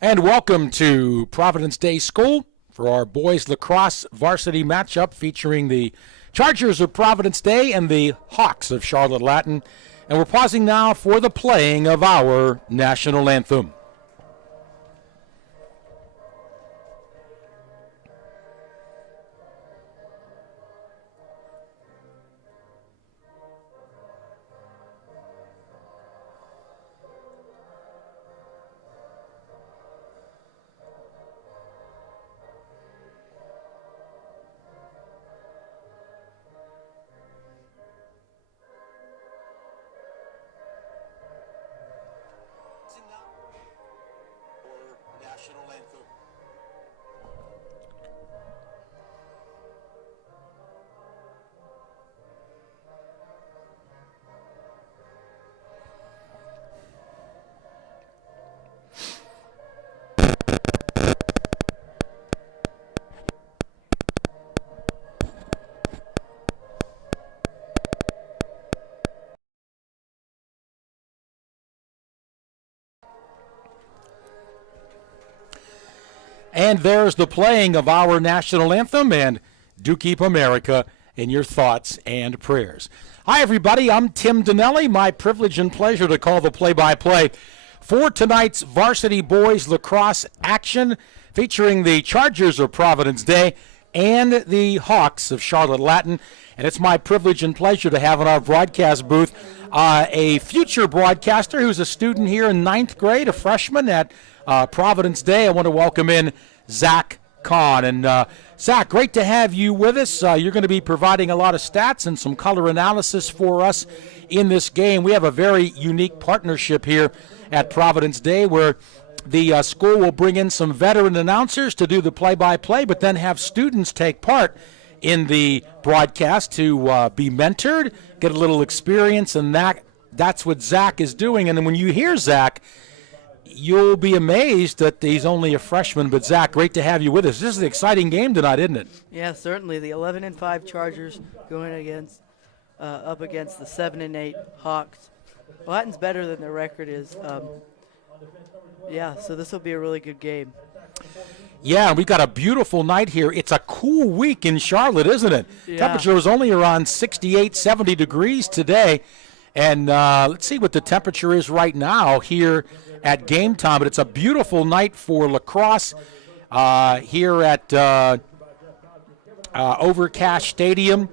And welcome to Providence Day School for our boys lacrosse varsity matchup featuring the Chargers of Providence Day and the Hawks of Charlotte Latin. And we're pausing now for the playing of our national anthem. National anthem. And there's the playing of our national anthem, and do keep America in your thoughts and prayers. Hi, everybody. I'm Tim Donnelly. My privilege and pleasure to call the play-by-play for tonight's varsity boys lacrosse action featuring the Chargers of Providence Day and the Hawks of Charlotte Latin. And it's my privilege and pleasure to have in our broadcast booth a future broadcaster who's a student here in 9th grade, a freshman at Providence Day. I want to welcome in Zach Kahn. And Zach, great to have you with us. You're going to be providing a lot of stats and some color analysis for us in this game. We have a very unique partnership here at Providence Day where the school will bring in some veteran announcers to do the play-by-play, but then have students take part in the broadcast to be mentored, get a little experience, and that's what Zach is doing. And when you hear Zach, you'll be amazed that he's only a freshman. But Zach, great to have you with us. This is an exciting game tonight, isn't it? Yeah, certainly. The 11-5 Chargers going against up against the 7-8 Hawks. Latin's better than their record is. Yeah, so this will be a really good game. Yeah, we've got a beautiful night here. It's a cool week in Charlotte, isn't it? Yeah. Temperature is only around 68, 70 degrees today. And let's see what the temperature is right now here at game time. But it's a beautiful night for lacrosse here at Overcash Stadium.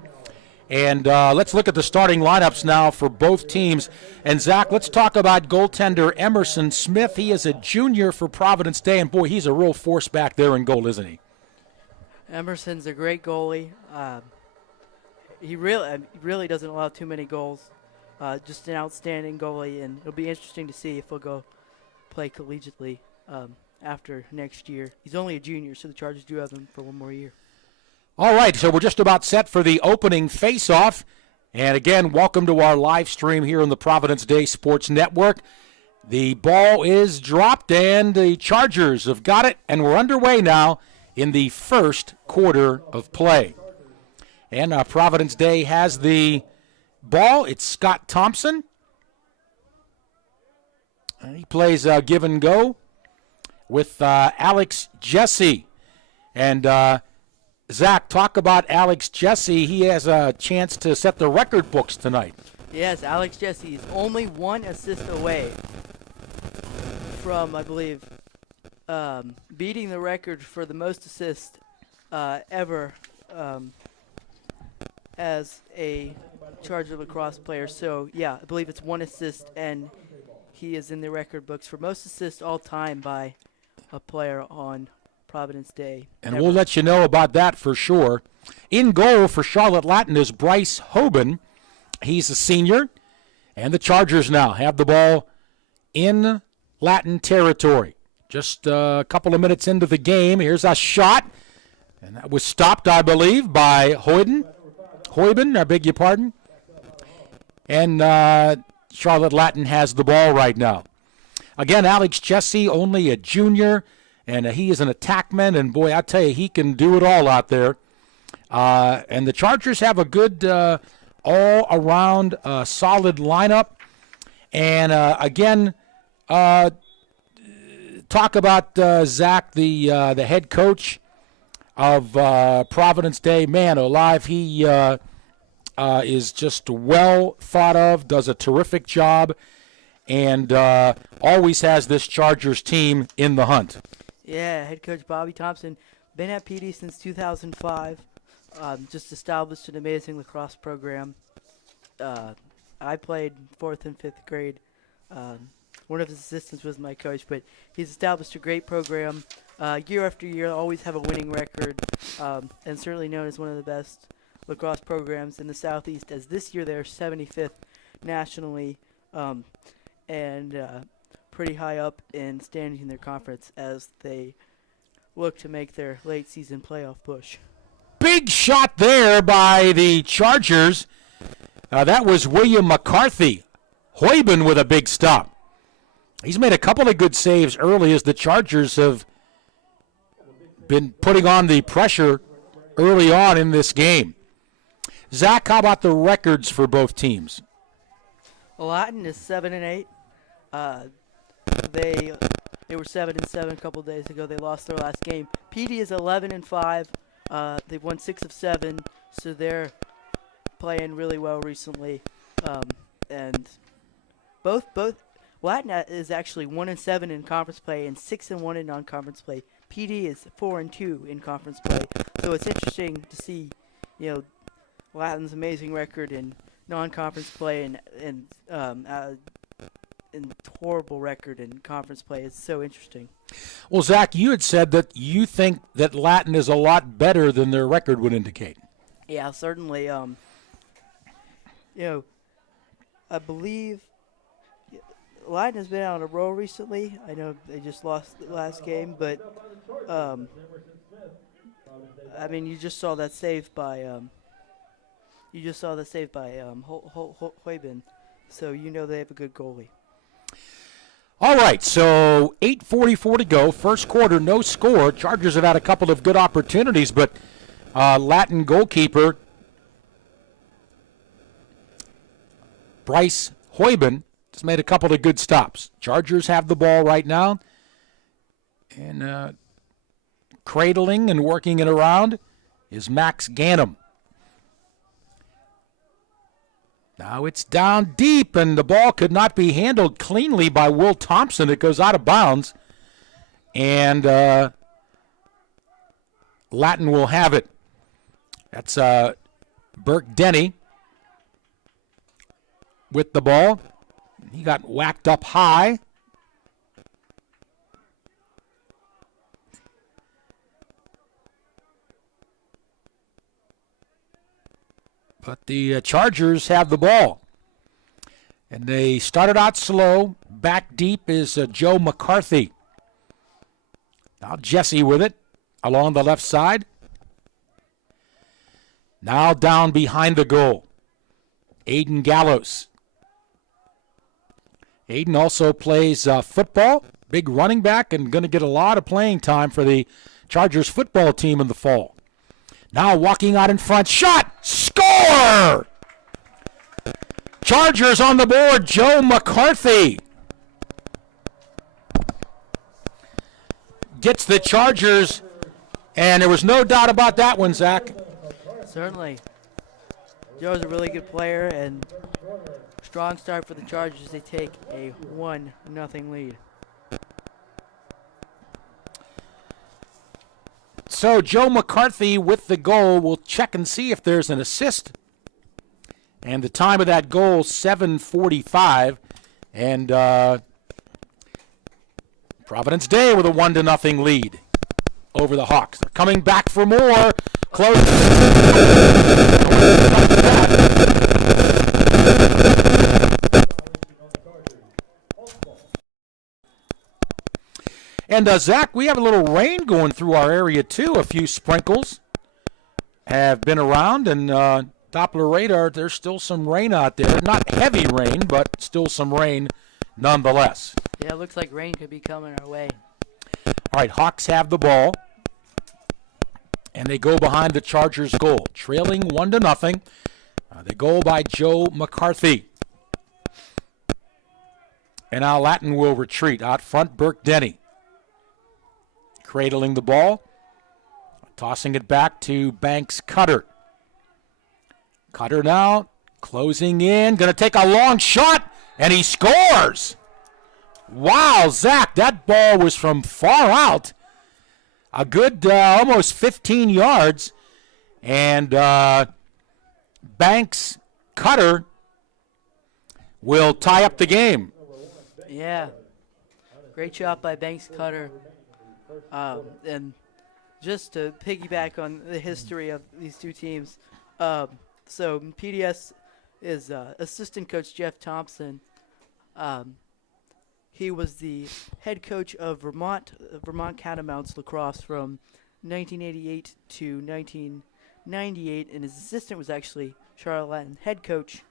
And let's look at the starting lineups now for both teams. And, Zach, let's talk about goaltender Emerson Smith. He is a junior for Providence Day, and, boy, he's a real force back there in goal, isn't he? Emerson's a great goalie. He really doesn't allow too many goals. Just an outstanding goalie, and it'll be interesting to see if he'll go play collegiately after next year. He's only a junior, so the Chargers do have him for one more year. All right, so we're just about set for the opening face-off. And again, welcome to our live stream here on the Providence Day Sports Network. The ball is dropped, and the Chargers have got it, and we're underway now in the first quarter of play. And Providence Day has the ball. It's Scott Thompson. He plays give and go with Alex Jesse. And Zach, talk about Alex Jesse. He has a chance to set the record books tonight. Yes, Alex Jesse is only one assist away from, I believe, beating the record for the most assists ever as a Charger lacrosse player. So, yeah, I believe it's one assist, and he is in the record books for most assists all time by a player on Providence Day. And we'll let you know about that for sure. In goal for Charlotte Latin is Bryce Hoban. He's a senior, and the Chargers now have the ball in Latin territory. Just a couple of minutes into the game, here's a shot, and that was stopped, I believe, by Hoyben, I beg your pardon. And Charlotte Latin has the ball right now. Again, Alex Jesse, only a junior, and he is an attackman, and boy, I tell you, he can do it all out there. And the Chargers have a good all-around solid lineup. And again, talk about Zach, the head coach of Providence Day. Man alive, he is just well thought of, does a terrific job, and always has this Chargers team in the hunt. Yeah, head coach Bobby Thompson, been at PD since 2005. Just established an amazing lacrosse program. I played 4th and 5th grade. One of his assistants was my coach, but he's established a great program. Year after year, always have a winning record, and certainly known as one of the best lacrosse programs in the Southeast, as this year they're 75th nationally, and pretty high up in standings in their conference as they look to make their late season playoff push. Big shot there by the Chargers. That was William McCarthy. Hoyben with a big stop. He's made a couple of good saves early as the Chargers have been putting on the pressure early on in this game. Zach, how about the records for both teams? Latin is 7-8. They were 7-7 a couple days ago. They lost their last game. PD is 11-5. They've won 6 of 7, so they're playing really well recently. And both Latin is actually 1-7 in conference play and 6-1 in non-conference play. PD is 4-2 in conference play. So it's interesting to see, Latin's amazing record in non-conference play and horrible record in conference play. It's so interesting. Well, Zach, you had said that you think that Latin is a lot better than their record would indicate. Yeah, certainly. I believe Latin has been on a roll recently. I know they just lost the last game, but you just saw that save by Hoyben, so they have a good goalie. All right, so 8:44 to go. First quarter, no score. Chargers have had a couple of good opportunities, but Latin goalkeeper Bryce Hoyben just made a couple of good stops. Chargers have the ball right now, and cradling and working it around is Max Ganem. Now it's down deep, and the ball could not be handled cleanly by Will Thompson. It goes out of bounds, and Latin will have it. That's Burke Denny with the ball. He got whacked up high. But the Chargers have the ball. And they started out slow. Back deep is Joe McCarthy. Now Jesse with it along the left side. Now down behind the goal. Aiden Gallows. Aiden also plays football. Big running back and going to get a lot of playing time for the Chargers football team in the fall. Now walking out in front. Shot! Score! Chargers on the board. Joe McCarthy gets the Chargers, and there was no doubt about that one, Zach. Certainly. Joe's a really good player, and strong start for the Chargers. They take a 1-0 lead. So Joe McCarthy with the goal. We'll check and see if there's an assist. And the time of that goal, 7:45. And Providence Day with a 1-0 lead over the Hawks. They're coming back for more. Close. And, Zach, we have a little rain going through our area, too. A few sprinkles have been around, and Doppler radar, there's still some rain out there. Not heavy rain, but still some rain nonetheless. Yeah, it looks like rain could be coming our way. All right, Hawks have the ball, and they go behind the Chargers' goal, trailing 1-0. The goal by Joe McCarthy. And now Latin will retreat. Out front, Burke Denny. cradling the ball, tossing it back to Banks Cutter. Cutter now closing in, going to take a long shot, and he scores. Wow, Zach, that ball was from far out, a good almost 15 yards, and Banks Cutter will tie up the game. Yeah. Great job by Banks Cutter. And just to piggyback on the history of these two teams, so PDS is assistant coach Jeff Thompson. He was the head coach of Vermont Catamounts Lacrosse from 1988 to 1998, and his assistant was actually Charlotte Latin head coach.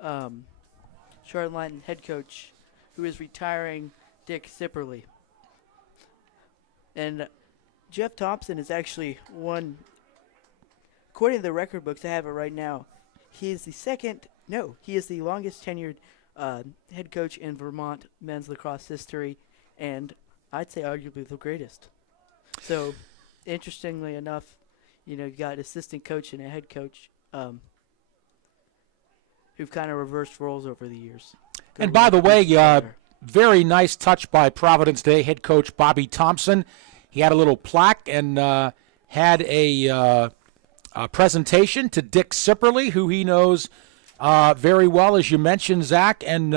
Charlotte Latin head coach, who is retiring, Dick Sipperly. And Jeff Thompson is actually one, according to the record books, I have it right now, he is the longest tenured head coach in Vermont men's lacrosse history, and I'd say arguably the greatest. So, interestingly enough, you got an assistant coach and a head coach who've kind of reversed roles over the years. And by the way, very nice touch by Providence Day head coach Bobby Thompson. He had a little plaque and had a presentation to Dick Sipperly, who he knows very well, as you mentioned, Zach, and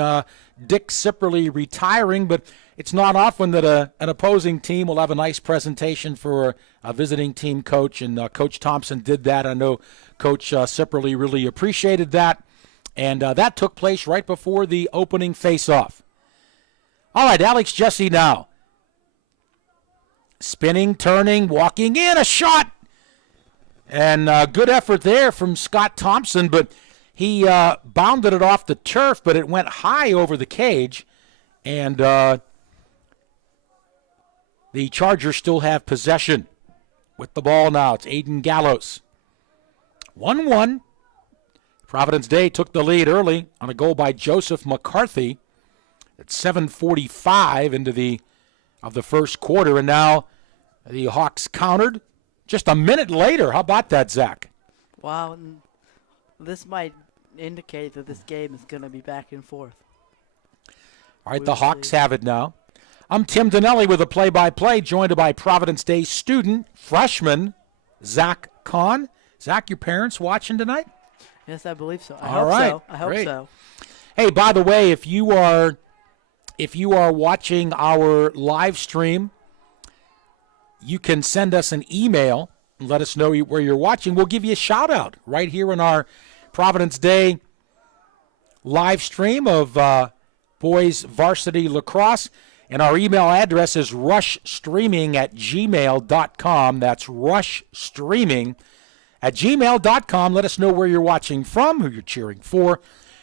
Dick Sipperly retiring. But it's not often that an opposing team will have a nice presentation for a visiting team coach, and Coach Thompson did that. I know Coach Sipperly really appreciated that. And that took place right before the opening face-off. All right, Alex Jesse now. Spinning, turning, walking in, a shot. And good effort there from Scott Thompson, but he bounded it off the turf, but it went high over the cage. And the Chargers still have possession with the ball now. It's Aiden Gallows. 1-1. Providence Day took the lead early on a goal by Joseph McCarthy at 7:45 into the first quarter, and now the Hawks countered just a minute later. How about that, Zach? Wow, and this might indicate that this game is going to be back and forth. All right, the Hawks have it now. I'm Tim Donnelly with a play-by-play, joined by Providence Day student, freshman, Zach Kahn. Zach, your parents watching tonight? Yes, I believe so. I hope so. Hey, by the way, if you are watching our live stream, you can send us an email and let us know where you're watching. We'll give you a shout out right here in our Providence Day live stream of boys varsity lacrosse. And our email address is rushstreaming@gmail.com. That's rushstreaming@gmail.com. Let us know where you're watching from, who you're cheering for.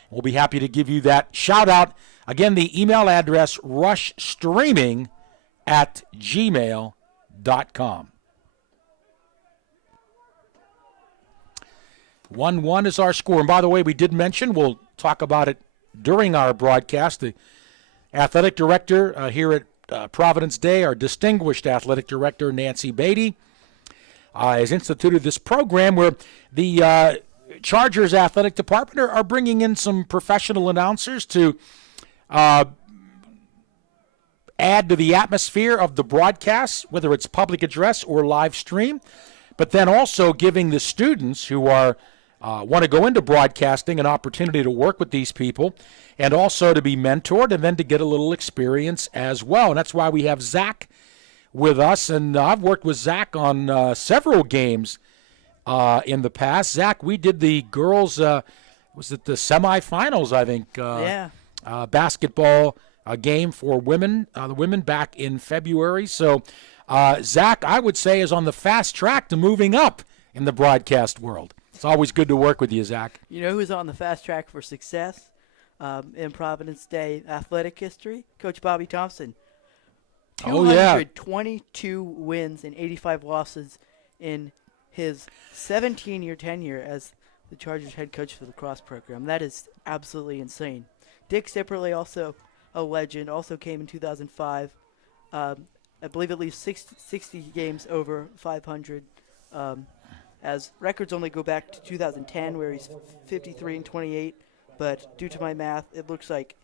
We'll be happy to give you that shout out. Again, the email address, rushstreaming@gmail.com. 1-1 is our score. And by the way, we did mention, we'll talk about it during our broadcast, the athletic director here at Providence Day, our distinguished athletic director, Nancy Beatty, has instituted this program where the Chargers athletic department are bringing in some professional announcers to add to the atmosphere of the broadcast, whether it's public address or live stream, but then also giving the students who are want to go into broadcasting an opportunity to work with these people and also to be mentored and then to get a little experience as well. And that's why we have Zach with us, and I've worked with Zach on several games in the past. Zach, we did the girls, was it the semifinals, I think? Basketball game for women, the women back in February. So Zach, I would say, is on the fast track to moving up in the broadcast world. It's always good to work with you, Zach. You know who's on the fast track for success in Providence Day athletic history? Coach Bobby Thompson. 222 wins and 85 losses in his 17-year tenure as the Chargers head coach for the lacrosse program. That is absolutely insane. Dick Sipperly, also a legend, also came in 2005. I believe, at least 60 games over 500. As records only go back to 2010, where he's 53-28. But due to my math, it looks like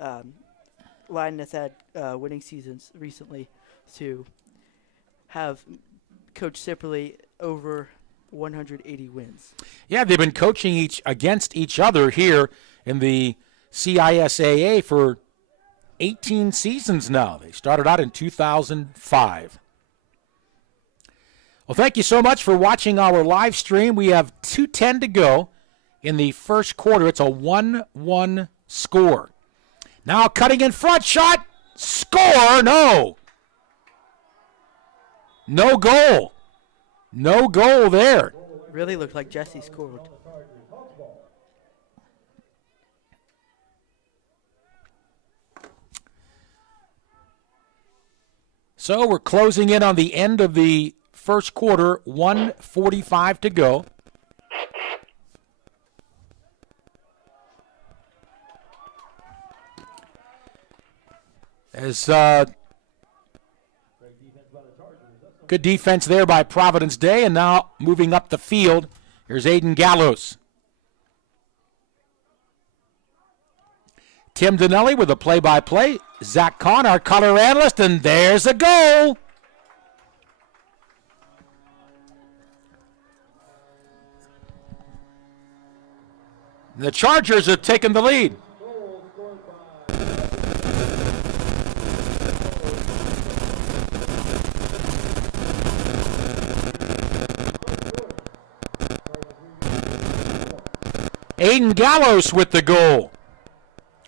Lyden has had winning seasons recently to have Coach Sipperly over 180 wins. Yeah, they've been coaching against each other here in the CISAA for 18 seasons now. They started out in 2005. Well, thank you so much for watching our live stream. We have 2:10 to go in the first quarter. It's a 1-1 score. Now cutting in front, shot, score, no. No goal. No goal there. Really looked like Jesse scored. So we're closing in on the end of the first quarter, 1:45 to go. As good defense there by Providence Day, and now moving up the field, here's Aiden Gallos. Tim Donnelly with a play-by-play. Zach Kahn, our color analyst, and there's a goal. The Chargers have taken the lead. Aiden Gallos with the goal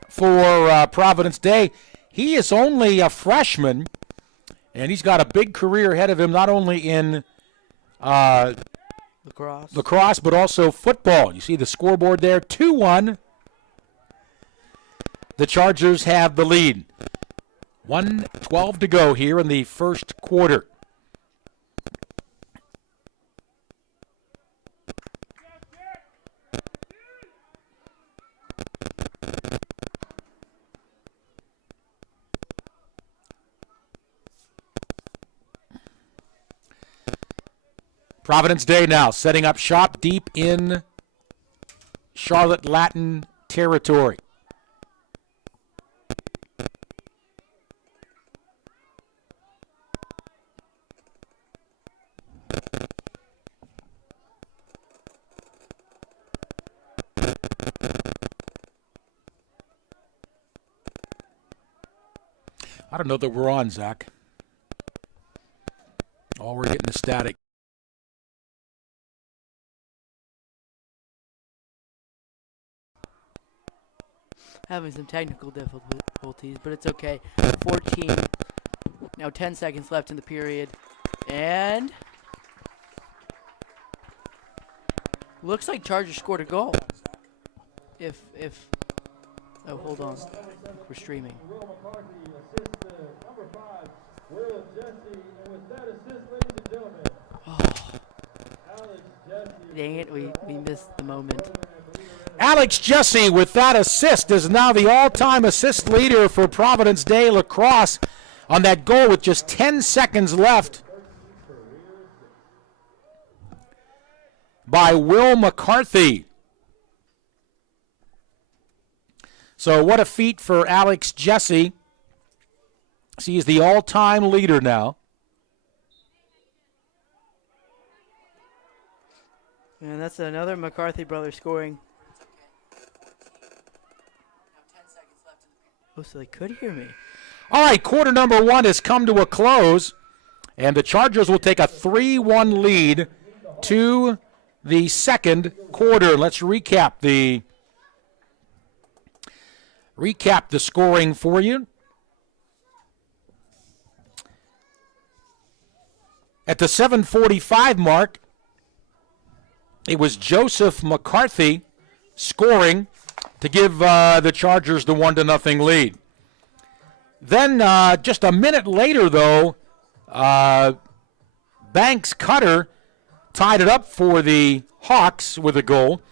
for Providence Day. He is only a freshman, and he's got a big career ahead of him, not only in lacrosse, but also football. You see the scoreboard there, 2-1. The Chargers have the lead. 1:12 to go here in the first quarter. Providence Day now setting up shop deep in Charlotte Latin territory. I don't know that we're on, Zach. Oh, we're getting the static. Having some technical difficulties, but it's okay. 14. Now 10 seconds left in the period. And looks like Chargers scored a goal. Oh, hold on. We're streaming. Oh. Dang it, we missed the moment. Alex Jesse with that assist is now the all-time assist leader for Providence Day Lacrosse on that goal with just 10 seconds left by Will McCarthy. So what a feat for Alex Jesse. He is the all-time leader now. And that's another McCarthy brother scoring. Oh, so they could hear me. All right, quarter number one has come to a close, and the Chargers will take a 3-1 lead to the second quarter. Let's recap the scoring for you. At the 7:45 mark, it was Joseph McCarthy scoring to give the Chargers the 1-0 lead. Then just a minute later, though, Banks Cutter tied it up for the Hawks with a goal.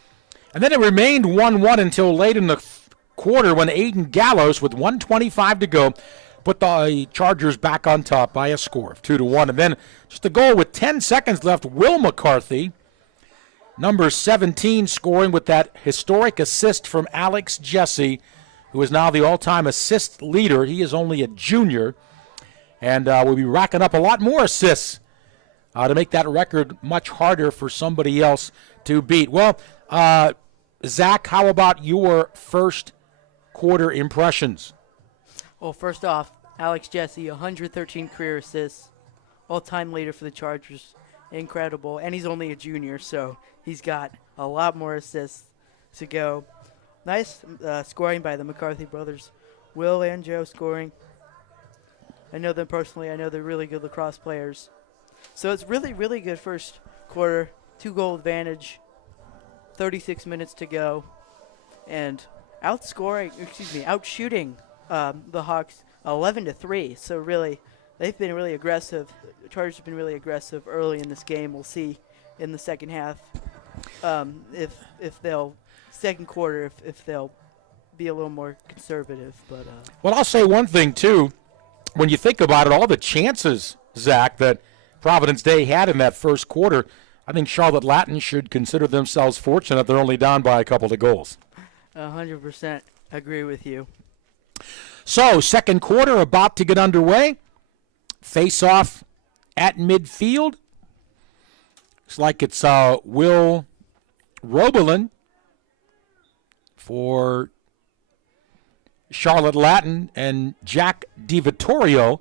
And then it remained 1-1 until late in the quarter when Aiden Gallos, with 1:25 to go, put the Chargers back on top by a score of 2-1. And then just a goal with 10 seconds left, Will McCarthy, number 17, scoring with that historic assist from Alex Jesse, who is now the all-time assist leader. He is only a junior, and will be racking up a lot more assists to make that record much harder for somebody else to beat. Well, Zach, how about your first quarter impressions? Well, first off, Alex Jesse, 113 career assists, all-time leader for the Chargers. Incredible. And he's only a junior, so he's got a lot more assists to go. Nice scoring by the McCarthy brothers. Will and Joe scoring. I know them personally. I know they're really good lacrosse players. So it's really, really good first quarter. 2-goal advantage. 36 minutes to go. And outshooting the Hawks 11-3. So really, they've been really aggressive. The Chargers have been really aggressive early in this game. We'll see in the second half if they'll be a little more conservative. But well, I'll say one thing too. When you think about it, all the chances, Zach, that Providence Day had in that first quarter, I think Charlotte Latin should consider themselves fortunate they're only down by a couple of goals. 100% agree with you. So, second quarter about to get underway. Face-off at midfield. Looks like it's Will Robelin for Charlotte Latin and Jack DiVittorio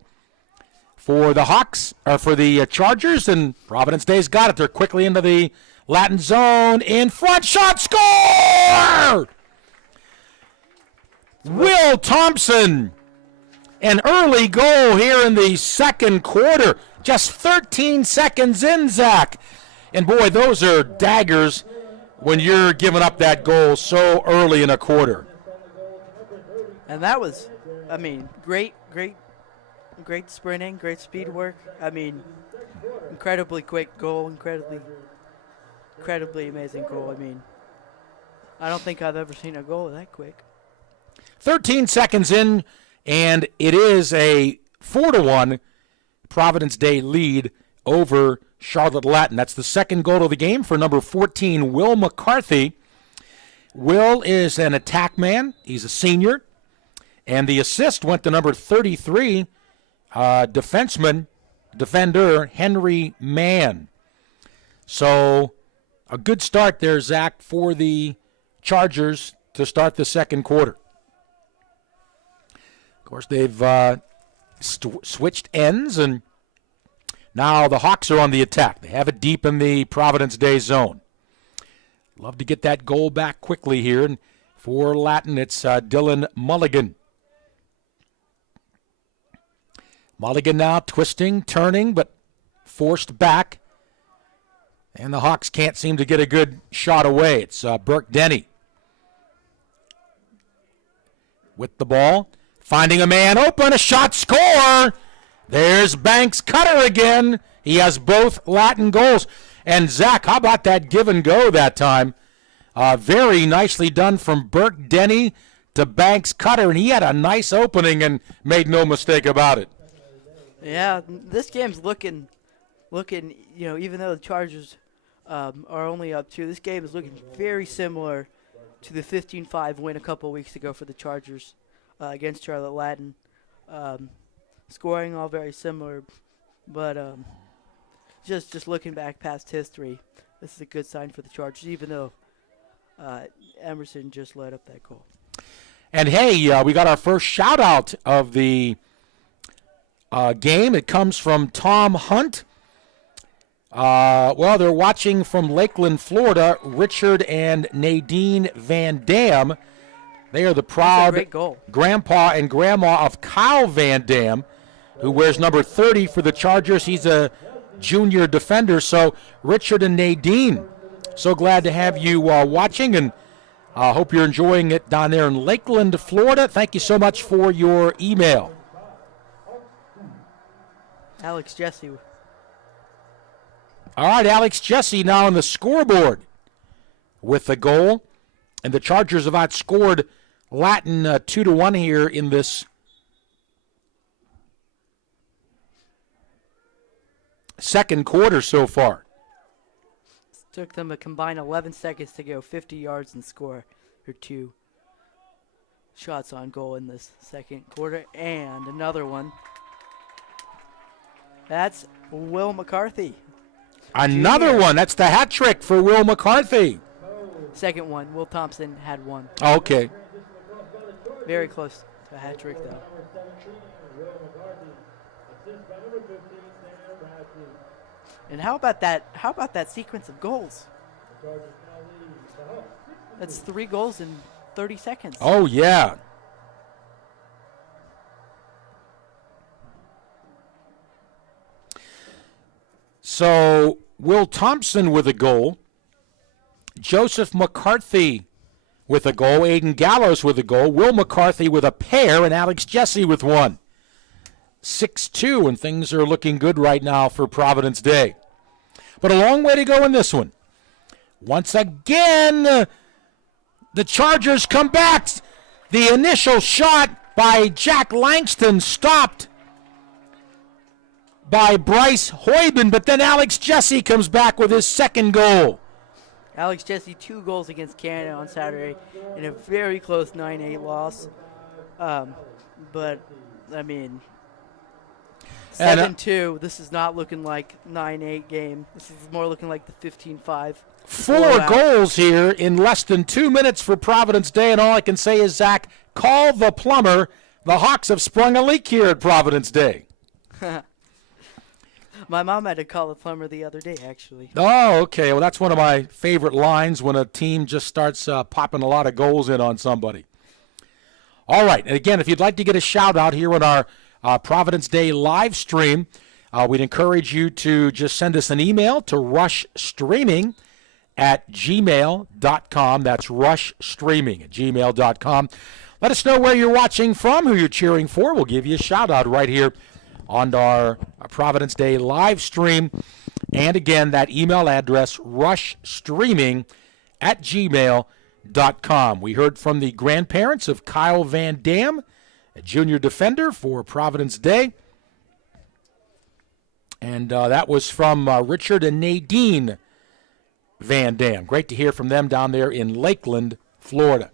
for the Hawks, or for the Chargers, and Providence Day's got it. They're quickly into the Latin zone. In front, shot, score! Will Thompson, an early goal here in the second quarter. Just 13 seconds in, Zach. And boy, those are daggers when you're giving up that goal so early in a quarter. And that was, great sprinting, great speed work. Incredibly quick goal, incredibly amazing goal. I don't think I've ever seen a goal that quick. 13 seconds in, and it is a 4-1 Providence Day lead over Charlotte Latin. That's the second goal of the game for number 14, Will McCarthy. Will is an attack man. He's a senior. And the assist went to number 33, defender, Henry Mann. So a good start there, Zach, for the Chargers to start the second quarter. Of course, they've switched ends, and now the Hawks are on the attack. They have it deep in the Providence Day zone. Love to get that goal back quickly here. And for Latin, it's Dylan Mulligan. Mulligan now twisting, turning, but forced back. And the Hawks can't seem to get a good shot away. It's Burke Denny with the ball. Finding a man open, a shot, score! There's Banks Cutter again. He has both Latin goals. And Zach, how about that give and go that time? Very nicely done from Burke Denny to Banks Cutter, and he had a nice opening and made no mistake about it. Yeah, this game's looking, even though the Chargers are only up 2, this game is looking very similar to the 15-5 win a couple weeks ago for the Chargers against Charlotte Latin. Scoring all very similar, but just looking back past history, this is a good sign for the Chargers, even though Emerson just let up that goal. And hey, we got our first shout out of the game. It comes from Tom Hunt. They're watching from Lakeland, Florida. Richard and Nadine Van Dam. They are the proud grandpa and grandma of Kyle Van Dam, who wears number 30 for the Chargers. He's a junior defender. So, Richard and Nadine, so glad to have you watching, and I hope you're enjoying it down there in Lakeland, Florida. Thank you so much for your email. Alex Jesse. All right, Alex Jesse now on the scoreboard with the goal. And the Chargers have outscored Latin 2-1 here in this second quarter so far. Took them a combined 11 seconds to go 50 yards and score their 2 shots on goal in this second quarter. And another one. That's Will McCarthy. Another Junior. one. That's the hat trick for Will McCarthy. Second one. Will Thompson had one. Okay. Very close to a hat trick, though. And how about that? How about that sequence of goals? That's 3 goals in 30 seconds. Oh, yeah. So, Will Thompson with a goal. Joseph McCarthy with a goal. Aiden Gallows with a goal. Will McCarthy with a pair, and Alex Jesse with one. 6-2, and things are looking good right now for Providence Day. But a long way to go in this one. Once again, the Chargers come back. The initial shot by Jack Langston stopped by Bryce Hoyman, but then Alex Jesse comes back with his second goal. Alex Jesse, 2 goals against Canada on Saturday in a very close 9-8 loss. But, I mean, 7-2, this is not looking like 9-8 game. This is more looking like the 15-5. 4 goals here in less than 2 minutes for Providence Day, and all I can say is, Zach, call the plumber. The Hawks have sprung a leak here at Providence Day. My mom had to call the plumber the other day, actually. Oh, okay. Well, that's one of my favorite lines when a team just starts popping a lot of goals in on somebody. All right. And again, if you'd like to get a shout-out here on our Providence Day live stream, we'd encourage you to just send us an email to rushstreaming@gmail.com. That's rushstreaming@gmail.com. Let us know where you're watching from, who you're cheering for. We'll give you a shout-out right here on our Providence Day live stream. And again, that email address, rushstreaming@gmail.com. We heard from the grandparents of Kyle Van Dam, a junior defender for Providence Day. And that was from Richard and Nadine Van Dam. Great to hear from them down there in Lakeland, Florida.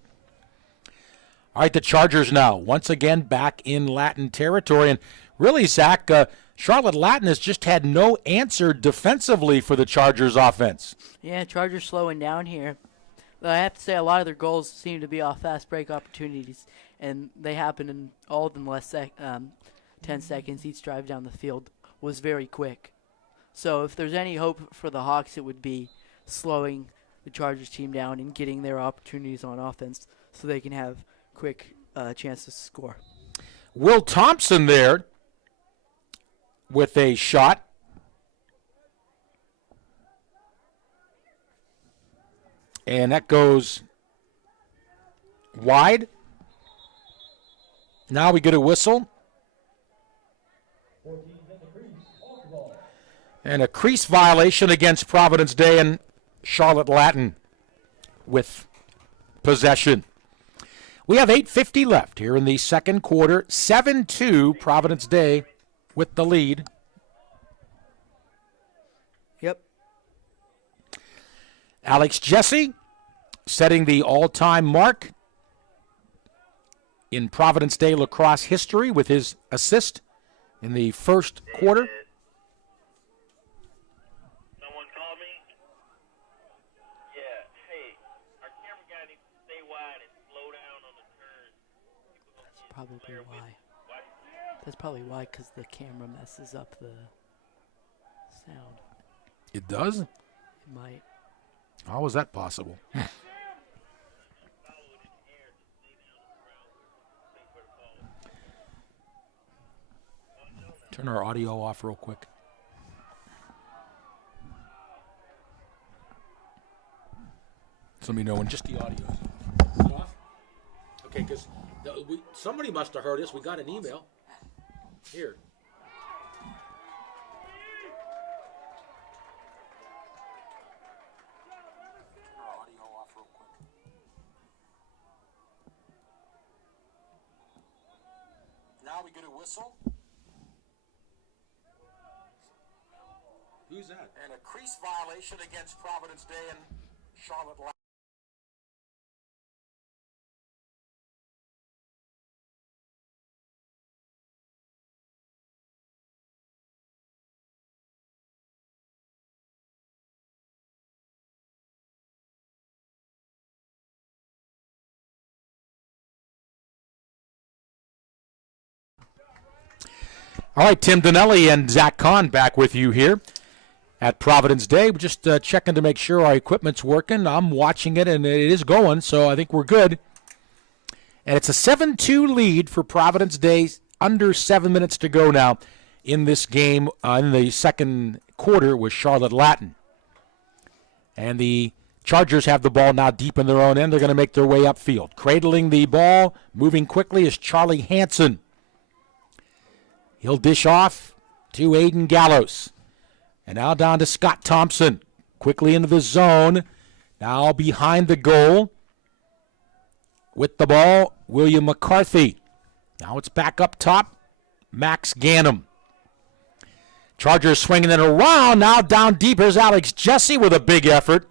All right, the Chargers now, once again back in Latin territory. And really, Zach, Charlotte Latin has just had no answer defensively for the Chargers offense. Yeah, Chargers slowing down here. But I have to say a lot of their goals seem to be off fast break opportunities, and they happen in all of them less 10 seconds. Each drive down the field was very quick. So if there's any hope for the Hawks, it would be slowing the Chargers team down and getting their opportunities on offense so they can have quick chances to score. Will Thompson there with a shot. And that goes wide. Now we get a whistle. And a crease violation against Providence Day and Charlotte Latin with possession. We have 8:50 left here in the second quarter. 7-2 Providence Day with the lead. Yep. Alex Jesse setting the all-time mark in Providence Day lacrosse history with his assist in the first quarter. Someone called me? Yeah. Hey, our camera guy needs to stay wide and slow down on the turn. That's probably why. That's probably why, because the camera messes up the sound. It does? It might. How is that possible? Turn our audio off real quick. So let me know when just the audio is off. Okay, because somebody must have heard us. We got an email. Here. Turn our audio off real quick. Now we get a whistle. Who's that? And a crease violation against Providence Day and Charlotte. All right, Tim Donnelly and Zach Kahn back with you here at Providence Day. We're just checking to make sure our equipment's working. I'm watching it, and it is going, so I think we're good. And it's a 7-2 lead for Providence Day, under 7 minutes to go now in this game in the second quarter with Charlotte Latin. And the Chargers have the ball now deep in their own end. They're going to make their way upfield. Cradling the ball, moving quickly is Charlie Hansen. He'll dish off to Aiden Gallows. And now down to Scott Thompson. Quickly into the zone. Now behind the goal. With the ball, William McCarthy. Now it's back up top. Max Ganem. Chargers swinging it around. Now down deep. Here's Alex Jesse with a big effort.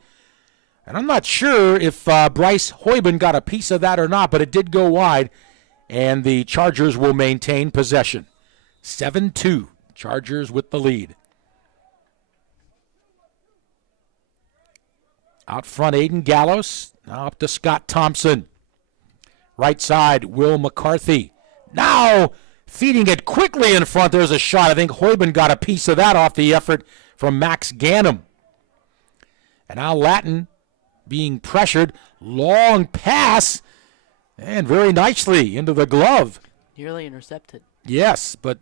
And I'm not sure if Bryce Hoyben got a piece of that or not, but it did go wide. And the Chargers will maintain possession. 7-2, Chargers with the lead. Out front, Aiden Gallows. Now up to Scott Thompson. Right side, Will McCarthy. Now feeding it quickly in front. There's a shot. I think Hoyben got a piece of that off the effort from Max Ganem. And now Latin being pressured. Long pass. And very nicely into the glove. Nearly intercepted. Yes, but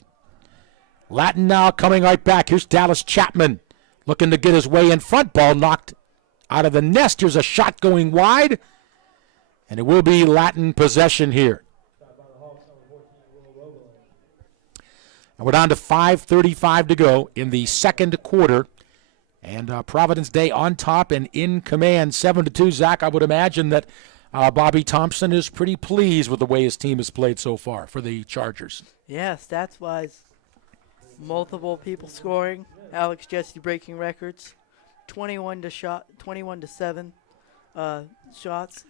Latin now coming right back. Here's Dallas Chapman looking to get his way in front. Ball knocked out of the nest. Here's a shot going wide. And it will be Latin possession here. And we're down to 5:35 to go in the second quarter. And Providence Day on top and in command, 7-2. Zach, I would imagine that Bobby Thompson is pretty pleased with the way his team has played so far for the Chargers. Yeah, stats-wise, multiple people scoring. Alex Jesse breaking records, 21 to 7 shots,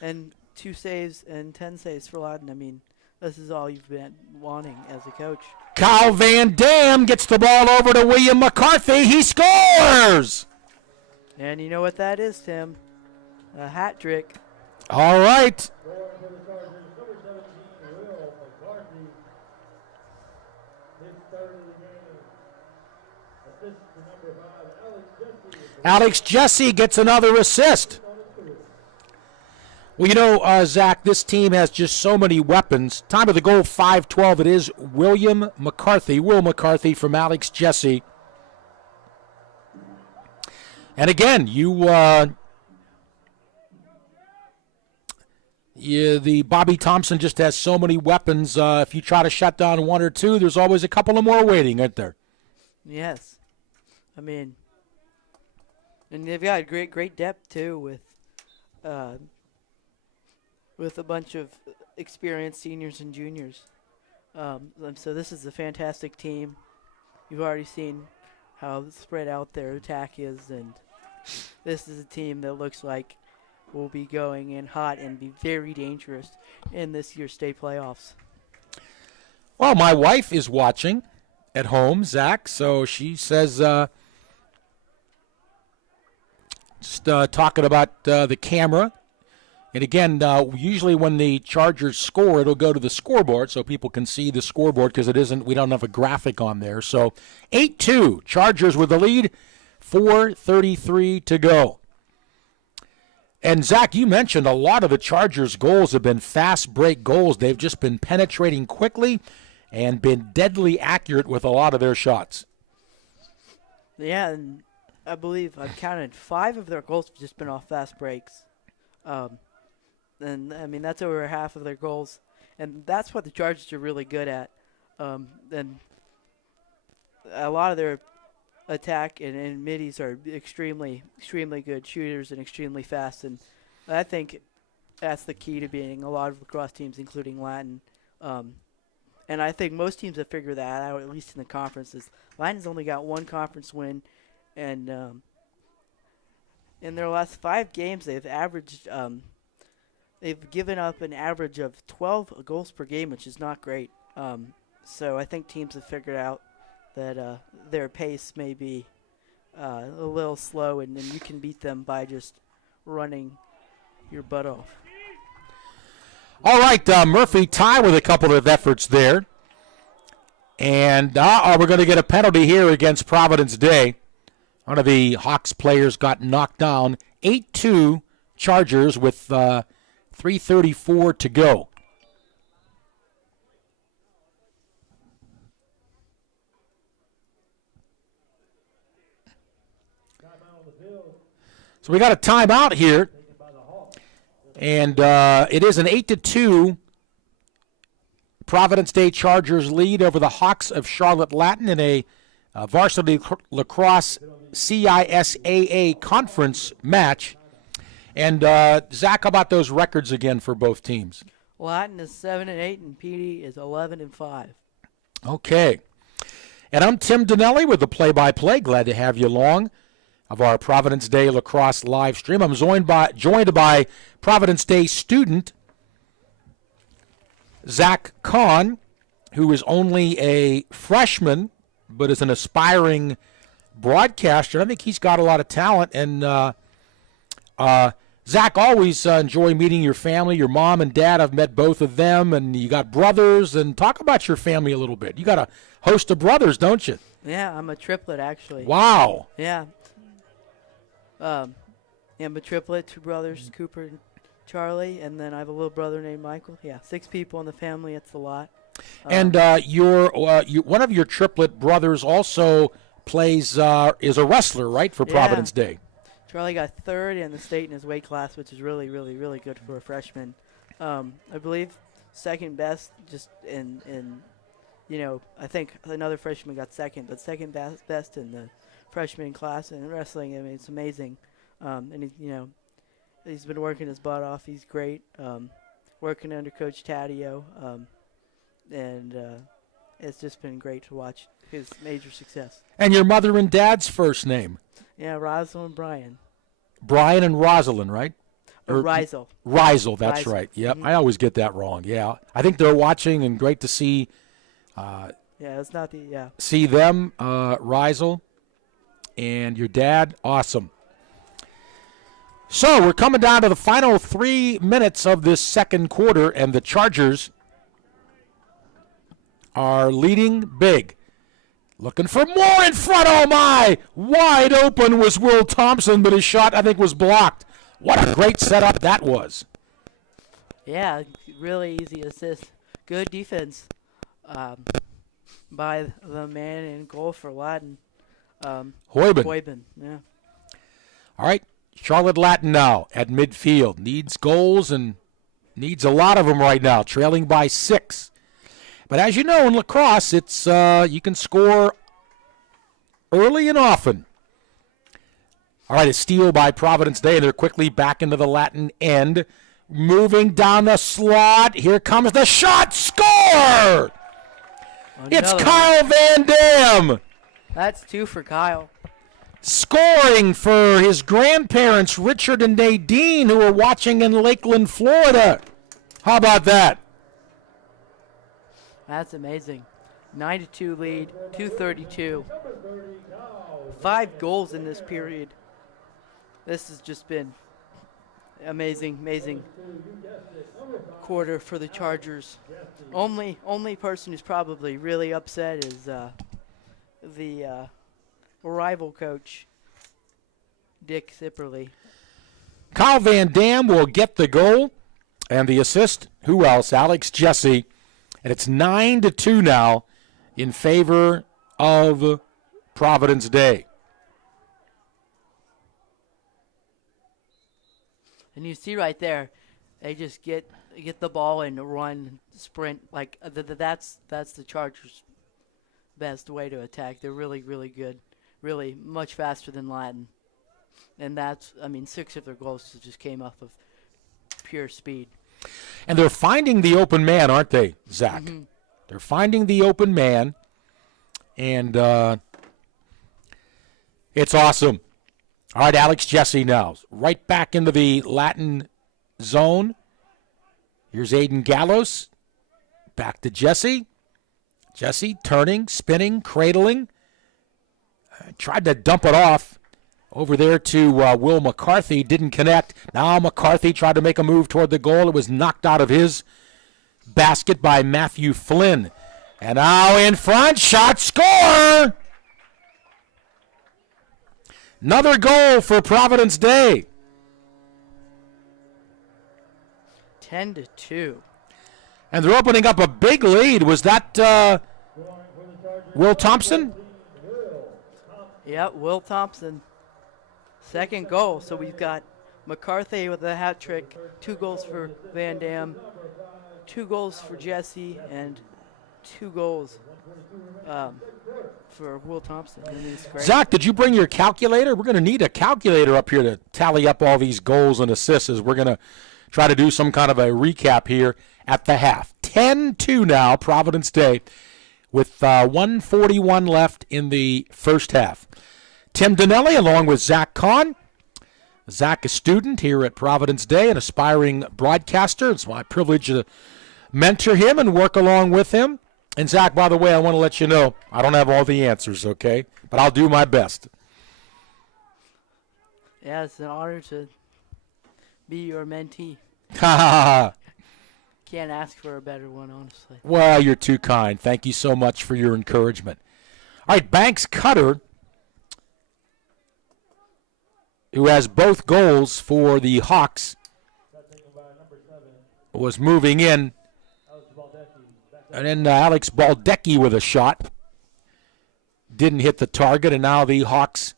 and 2 saves and 10 saves for Latin. I mean, this is all you've been wanting as a coach. Kyle Van Dam gets the ball over to William McCarthy. He scores! And you know what that is, Tim? A hat trick. All right. Alex Jesse gets another assist. Well, you know, Zach, this team has just so many weapons. Time of the goal, 5:12. It is William McCarthy. Will McCarthy from Alex Jesse. And again, the Bobby Thompson just has so many weapons. If you try to shut down one or two, there's always a couple of more waiting, aren't there? Yes. I mean, and they've got great depth, too, with a bunch of experienced seniors and juniors. So this is a fantastic team. You've already seen how spread out their attack is, and this is a team that looks like will be going in hot and be very dangerous in this year's state playoffs. Well, my wife is watching at home, Zach, so she says just talking about the camera. And again, usually when the Chargers score, it'll go to the scoreboard so people can see the scoreboard because we don't have a graphic on there. So 8-2, Chargers with the lead, 4:33 to go. And Zach, you mentioned a lot of the Chargers' goals have been fast break goals. They've just been penetrating quickly and been deadly accurate with a lot of their shots. Yeah, and I believe I've counted 5 of their goals have just been off fast breaks. And, I mean, that's over half of their goals. And that's what the Chargers are really good at. And a lot of their attack and middies are extremely good shooters and extremely fast. And I think that's the key to beating a lot of lacrosse teams, including Latin. And I think most teams have figured that out, at least in the conferences. Latin's only got 1 conference win, And in their last 5 games, they've averaged they've given up an average of 12 goals per game, which is not great. So I think teams have figured out that their pace may be a little slow, and you can beat them by just running your butt off. All right, Murphy tie with a couple of efforts there. And we're going to get a penalty here against Providence Day. One of the Hawks players got knocked down. 8-2 Chargers with 3:34 to go. So we got a timeout here. And it is an 8-2 Providence Day Chargers lead over the Hawks of Charlotte Latin in a Varsity Lacrosse CISAA conference match. And, Zach, how about those records again for both teams? Latin is 7-8, and PD is 11-5. Okay. And I'm Tim Donnelly with the play-by-play. Glad to have you along of our Providence Day Lacrosse live stream. I'm joined by Providence Day student Zach Kahn, who is only a freshman but is an aspiring broadcaster. I think he's got a lot of talent. And Zach, always enjoy meeting your family. Your mom and dad, I've met both of them, and you got brothers. And talk about your family a little bit. You got a host of brothers, don't you? Yeah, I'm a triplet, actually. Wow. Yeah. I'm a triplet, 2 brothers, Cooper and Charlie, and then I have a little brother named Michael. Yeah, 6 people in the family. It's a lot. And one of your triplet brothers also plays is a wrestler, right, for Providence Day? Charlie got 3rd in the state in his weight class, which is really, really, really good for a freshman. I believe 2nd best, just in I think another freshman got 2nd, but 2nd best in the freshman class in wrestling. I mean, it's amazing. And he's been working his butt off. He's great. Working under Coach Taddeo. And it's just been great to watch his major success. And your mother and dad's first name? Yeah, Rosalind and Brian. Brian and Rosalind, right? Or Rizel. Rizel, that's Rizel. right. Yep, Mm-hmm. I always get that wrong. Yeah, I think they're watching, and great to see. It's not the See them, Rizel, and your dad. Awesome. So we're coming down to the final 3 minutes of this second quarter, and the Chargers are leading big. Looking for more in front. Oh, my. Wide open was Will Thompson, but his shot, I think, was blocked. What a great setup that was. Yeah, really easy assist. Good defense by the man in goal for Latin. Hoyben. Yeah. All right, Charlotte Latin now at midfield. Needs goals and needs a lot of them right now, trailing by 6. But as you know, in lacrosse, it's you can score early and often. All right, a steal by Providence Day, and they're quickly back into the Latin end. Moving down the slot. Here comes the shot. Score! It's Kyle Van Dam. That's 2 for Kyle. Scoring for his grandparents, Richard and Nadine, who are watching in Lakeland, Florida. How about that? That's amazing. 9-2 lead, 2:32. 5 goals in this period. This has just been amazing quarter for the Chargers. Only person who's probably really upset is the rival coach, Dick Sipperly. Kyle Van Dam will get the goal and the assist. Who else? Alex Jesse. And it's 9-2 now in favor of Providence Day. And you see right there, they just get the ball and run, sprint. Like that's the Chargers' best way to attack. They're really, really good, really much faster than Latin. And 6 of their goals just came off of pure speed. And they're finding the open man, aren't they, Zach? Mm-hmm. They're finding the open man. And It's awesome. All right, Alex Jesse now. Right back into the Latin zone. Here's Aiden Gallos. Back to Jesse. Jesse turning, spinning, cradling. Tried to dump it off over there to Will McCarthy. Didn't connect. Now McCarthy tried to make a move toward the goal. It was knocked out of his basket by Matthew Flynn. And now in front, shot, score! Another goal for Providence Day. 10-2. And they're opening up a big lead. Was that Will Thompson? Yep, Will Thompson. Second goal. So we've got McCarthy with a hat trick, 2 goals for Van Dam, 2 goals for Jesse, and 2 goals for Will Thompson. I mean, it's great. Zach, did you bring your calculator? We're going to need a calculator up here to tally up all these goals and assists as we're going to try to do some kind of a recap here at the half. 10-2 now, Providence Day, with 1:41 left in the first half. Tim Donnelly along with Zach Kahn. Zach, a student here at Providence Day, an aspiring broadcaster. It's my privilege to mentor him and work along with him. And Zach, by the way, I want to let you know, I don't have all the answers, okay? But I'll do my best. Yeah, it's an honor to be your mentee. Ha Can't ask for a better one, honestly. Well, you're too kind. Thank you so much for your encouragement. All right, Banks Cutter, who has both goals for the Hawks, was moving in. And then Alex Baldecki with a shot. Didn't hit the target, and now the Hawks.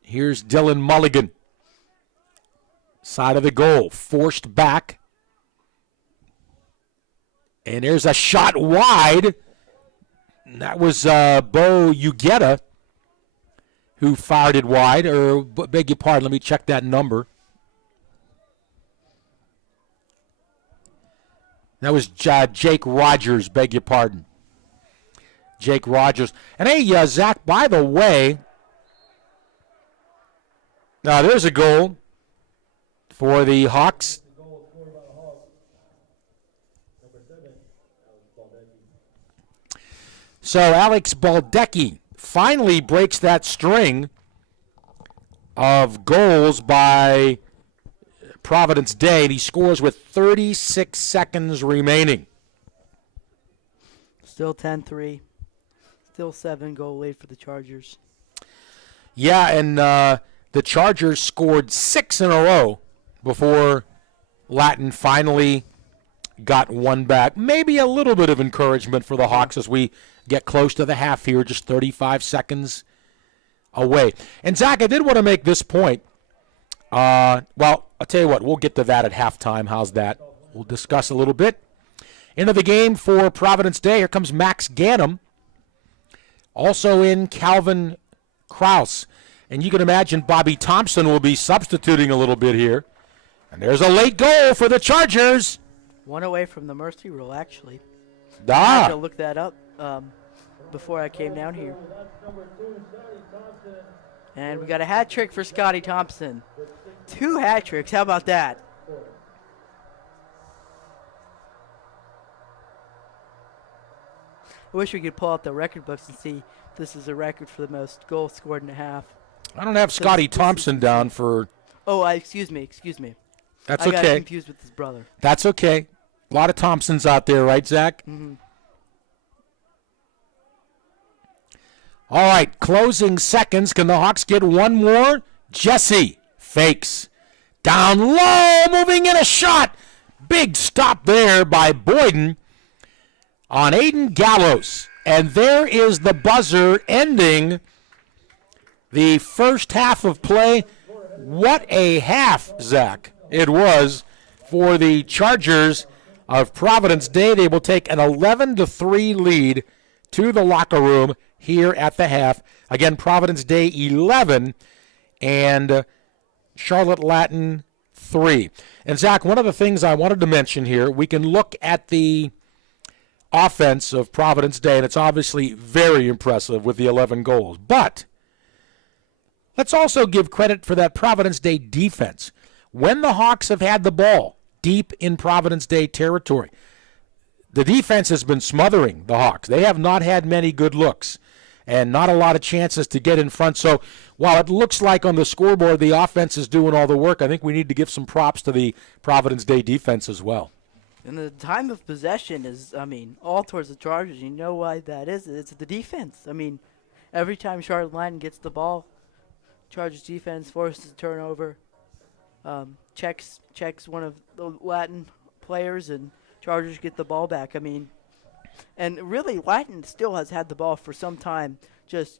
Here's Dylan Mulligan. Side of the goal, forced back. And there's a shot wide. And that was Bo Ugetta who fired it wide. Or, beg your pardon, let me check that number. That was Jake Rogers, beg your pardon. Jake Rogers. And hey, Zach, by the way, now there's a goal for the Hawks. So Alex Baldecki finally breaks that string of goals by Providence Day, and he scores with 36 seconds remaining. Still 10-3. Still 7-goal lead for the Chargers. Yeah, and the Chargers scored 6 in a row before Latin finally got one back. Maybe a little bit of encouragement for the Hawks as we get close to the half here, just 35 seconds away. And, Zach, I did want to make this point. Well, I'll tell you what, we'll get to that at halftime. How's that? We'll discuss a little bit. Into the game for Providence Day, here comes Max Gannum. Also in, Calvin Kraus. And you can imagine Bobby Thompson will be substituting a little bit here. And there's a late goal for the Chargers. One away from the mercy rule, actually. I had to Ah, look that up before I came down here. And we got a hat trick for Scotty Thompson. 2 hat tricks. How about that? I wish we could pull out the record books and see if this is a record for the most goals scored in a half. I don't have Scotty this is- Thompson down for. Oh, excuse me. That's I got okay. confused with his brother. That's okay. A lot of Thompsons out there, right, Zach? Mm-hmm. All right, closing seconds. Can the Hawks get one more? Jesse fakes. Down low, moving in a shot. Big stop there by Boyden on Aiden Gallos. And there is the buzzer ending the first half of play. What a half, Zach, it was for the Chargers of Providence Day. They will take an 11-3 lead to the locker room here at the half. Again, Providence Day 11 and Charlotte Latin 3. And, Zach, one of the things I wanted to mention here, we can look at the offense of Providence Day, and it's obviously very impressive with the 11 goals. But let's also give credit for that Providence Day defense. When the Hawks have had the ball deep in Providence Day territory, the defense has been smothering the Hawks. They have not had many good looks and not a lot of chances to get in front. So while it looks like on the scoreboard the offense is doing all the work, I think we need to give some props to the Providence Day defense as well. And the time of possession is, all towards the Chargers. You know why that is? It's the defense. Every time Charlotte Latin gets the ball, Chargers defense forces a turnover, checks one of the Latin players, and Chargers get the ball back. And really, Latin still has had the ball for some time. Just,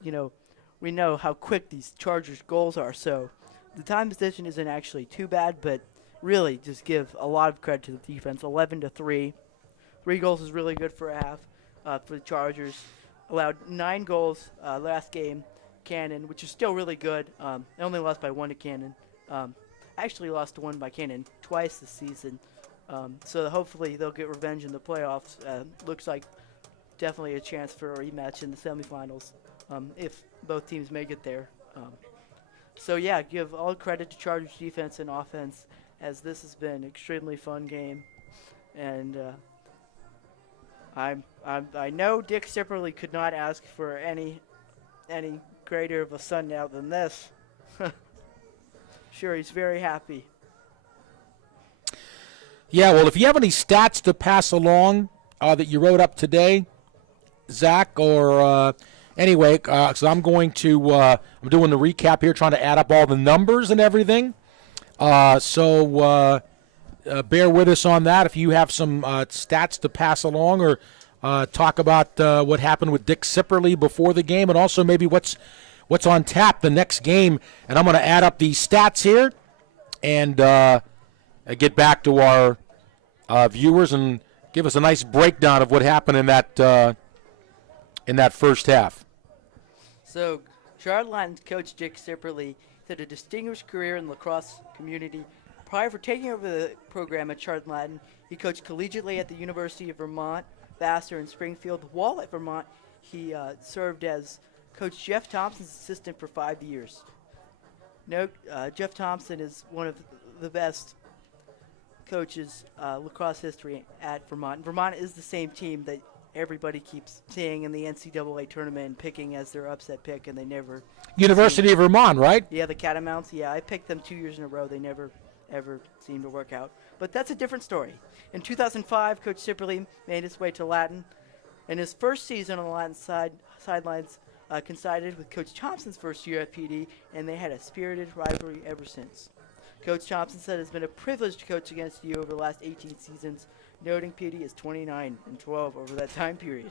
we know how quick these Chargers goals are. So the time possession isn't actually too bad, but really just give a lot of credit to the defense. 11-3. 3 goals is really good for a half for the Chargers. Allowed 9 goals last game. Cannon, which is still really good. They only lost by 1 to Cannon. Actually lost to 1 by Cannon twice this season. So hopefully they'll get revenge in the playoffs. Looks like definitely a chance for a rematch in the semifinals if both teams make it there. So yeah, give all credit to Chargers defense and offense, as this has been an extremely fun game. And I know Dick Sipperly could not ask for any greater of a Sunday out than this. Sure, he's very happy. Yeah, well, if you have any stats to pass along that you wrote up today, Zach, or anyway, so I'm going to I'm doing the recap here, trying to add up all the numbers and everything. So bear with us on that. If you have some stats to pass along, or talk about what happened with Dick Sipperly before the game, and also maybe what's on tap the next game. And I'm going to add up these stats here and get back to our viewers and give us a nice breakdown of what happened in that first half. So, Charlotte Latin's coach Dick Sipperly had a distinguished career in the lacrosse community. Prior to taking over the program at Charlotte Latin, he coached collegiately at the University of Vermont, Vassar, and Springfield. While at Vermont, he served as Coach Jeff Thompson's assistant for 5 years. Jeff Thompson is one of the best coaches lacrosse history at Vermont. And Vermont is the same team that everybody keeps seeing in the NCAA tournament and picking as their upset pick, and they never. University of Vermont, right? Yeah, the Catamounts. Yeah, I picked them 2 years in a row. They never, ever seemed to work out. But that's a different story. In 2005, Coach Sipperly made his way to Latin. In his first season on the Latin sidelines, coincided with Coach Thompson's first year at PD, and they had a spirited rivalry ever since. Coach Thompson said it's been a privilege to coach against you over the last 18 seasons, noting PD is 29-12 over that time period.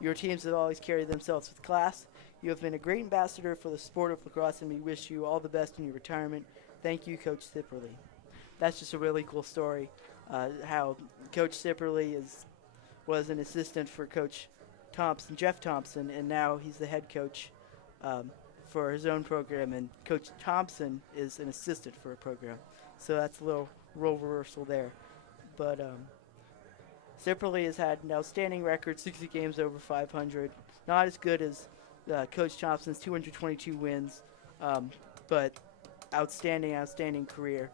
Your teams have always carried themselves with class. You have been a great ambassador for the sport of lacrosse, and we wish you all the best in your retirement. Thank you, Coach Sipperly. That's just a really cool story, how Coach Sipperly was an assistant for Coach Thompson, Jeff Thompson, and now he's the head coach for his own program, and Coach Thompson is an assistant for a program. So that's a little role reversal there. But Sipperly has had an outstanding record, 60 games over 500. Not as good as Coach Thompson's 222 wins, but outstanding career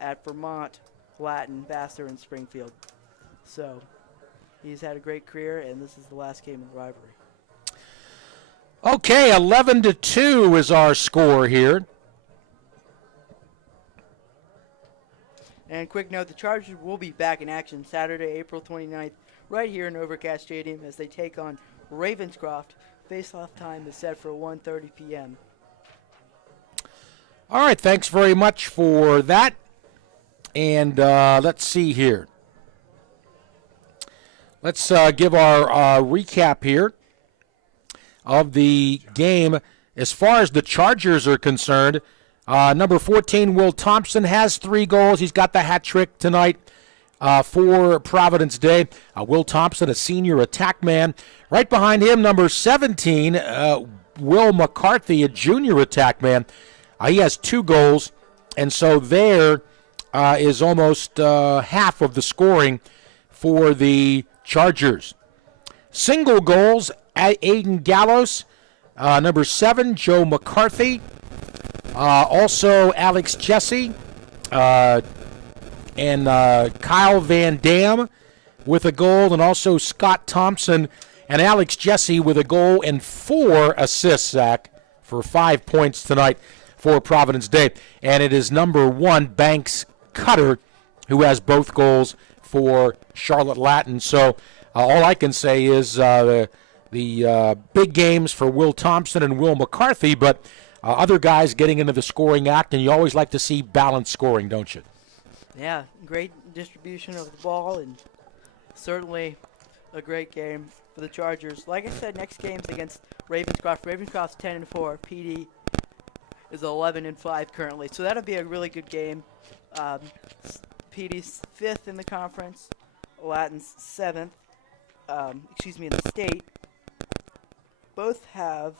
at Vermont, Latin, Vassar, and Springfield. So he's had a great career, and this is the last game of the rivalry. Okay, 11-2 is our score here. And quick note, the Chargers will be back in action Saturday, April 29th, right here in Overcast Stadium as they take on Ravenscroft. Face-off time is set for 1:30 p.m. All right, thanks very much for that. And let's see here. Let's give our recap here of the game. As far as the Chargers are concerned, number 14, Will Thompson, has 3 goals. He's got the hat trick tonight for Providence Day. Will Thompson, a senior attack man. Right behind him, number 17, Will McCarthy, a junior attack man. He has 2 goals, and so there is almost half of the scoring for the Chargers. Single goals, Aiden Gallos, Number 7, Joe McCarthy. Also, Alex Jesse and Kyle Van Dam with a goal, and also Scott Thompson and Alex Jesse with a goal and 4 assists, Zach, for 5 points tonight for Providence Day. And it is number 1, Banks Cutter, who has both goals for Charlotte Latin. So all I can say is the big games for Will Thompson and Will McCarthy, but other guys getting into the scoring act, and you always like to see balanced scoring, don't you? Yeah, great distribution of the ball, and certainly a great game for the Chargers. Like I said, next game's against Ravenscroft. Ravenscroft's 10-4. PD is 11-5 currently, so that'll be a really good game. PD's 5th in the conference, Latin's 7th. In the state. Both have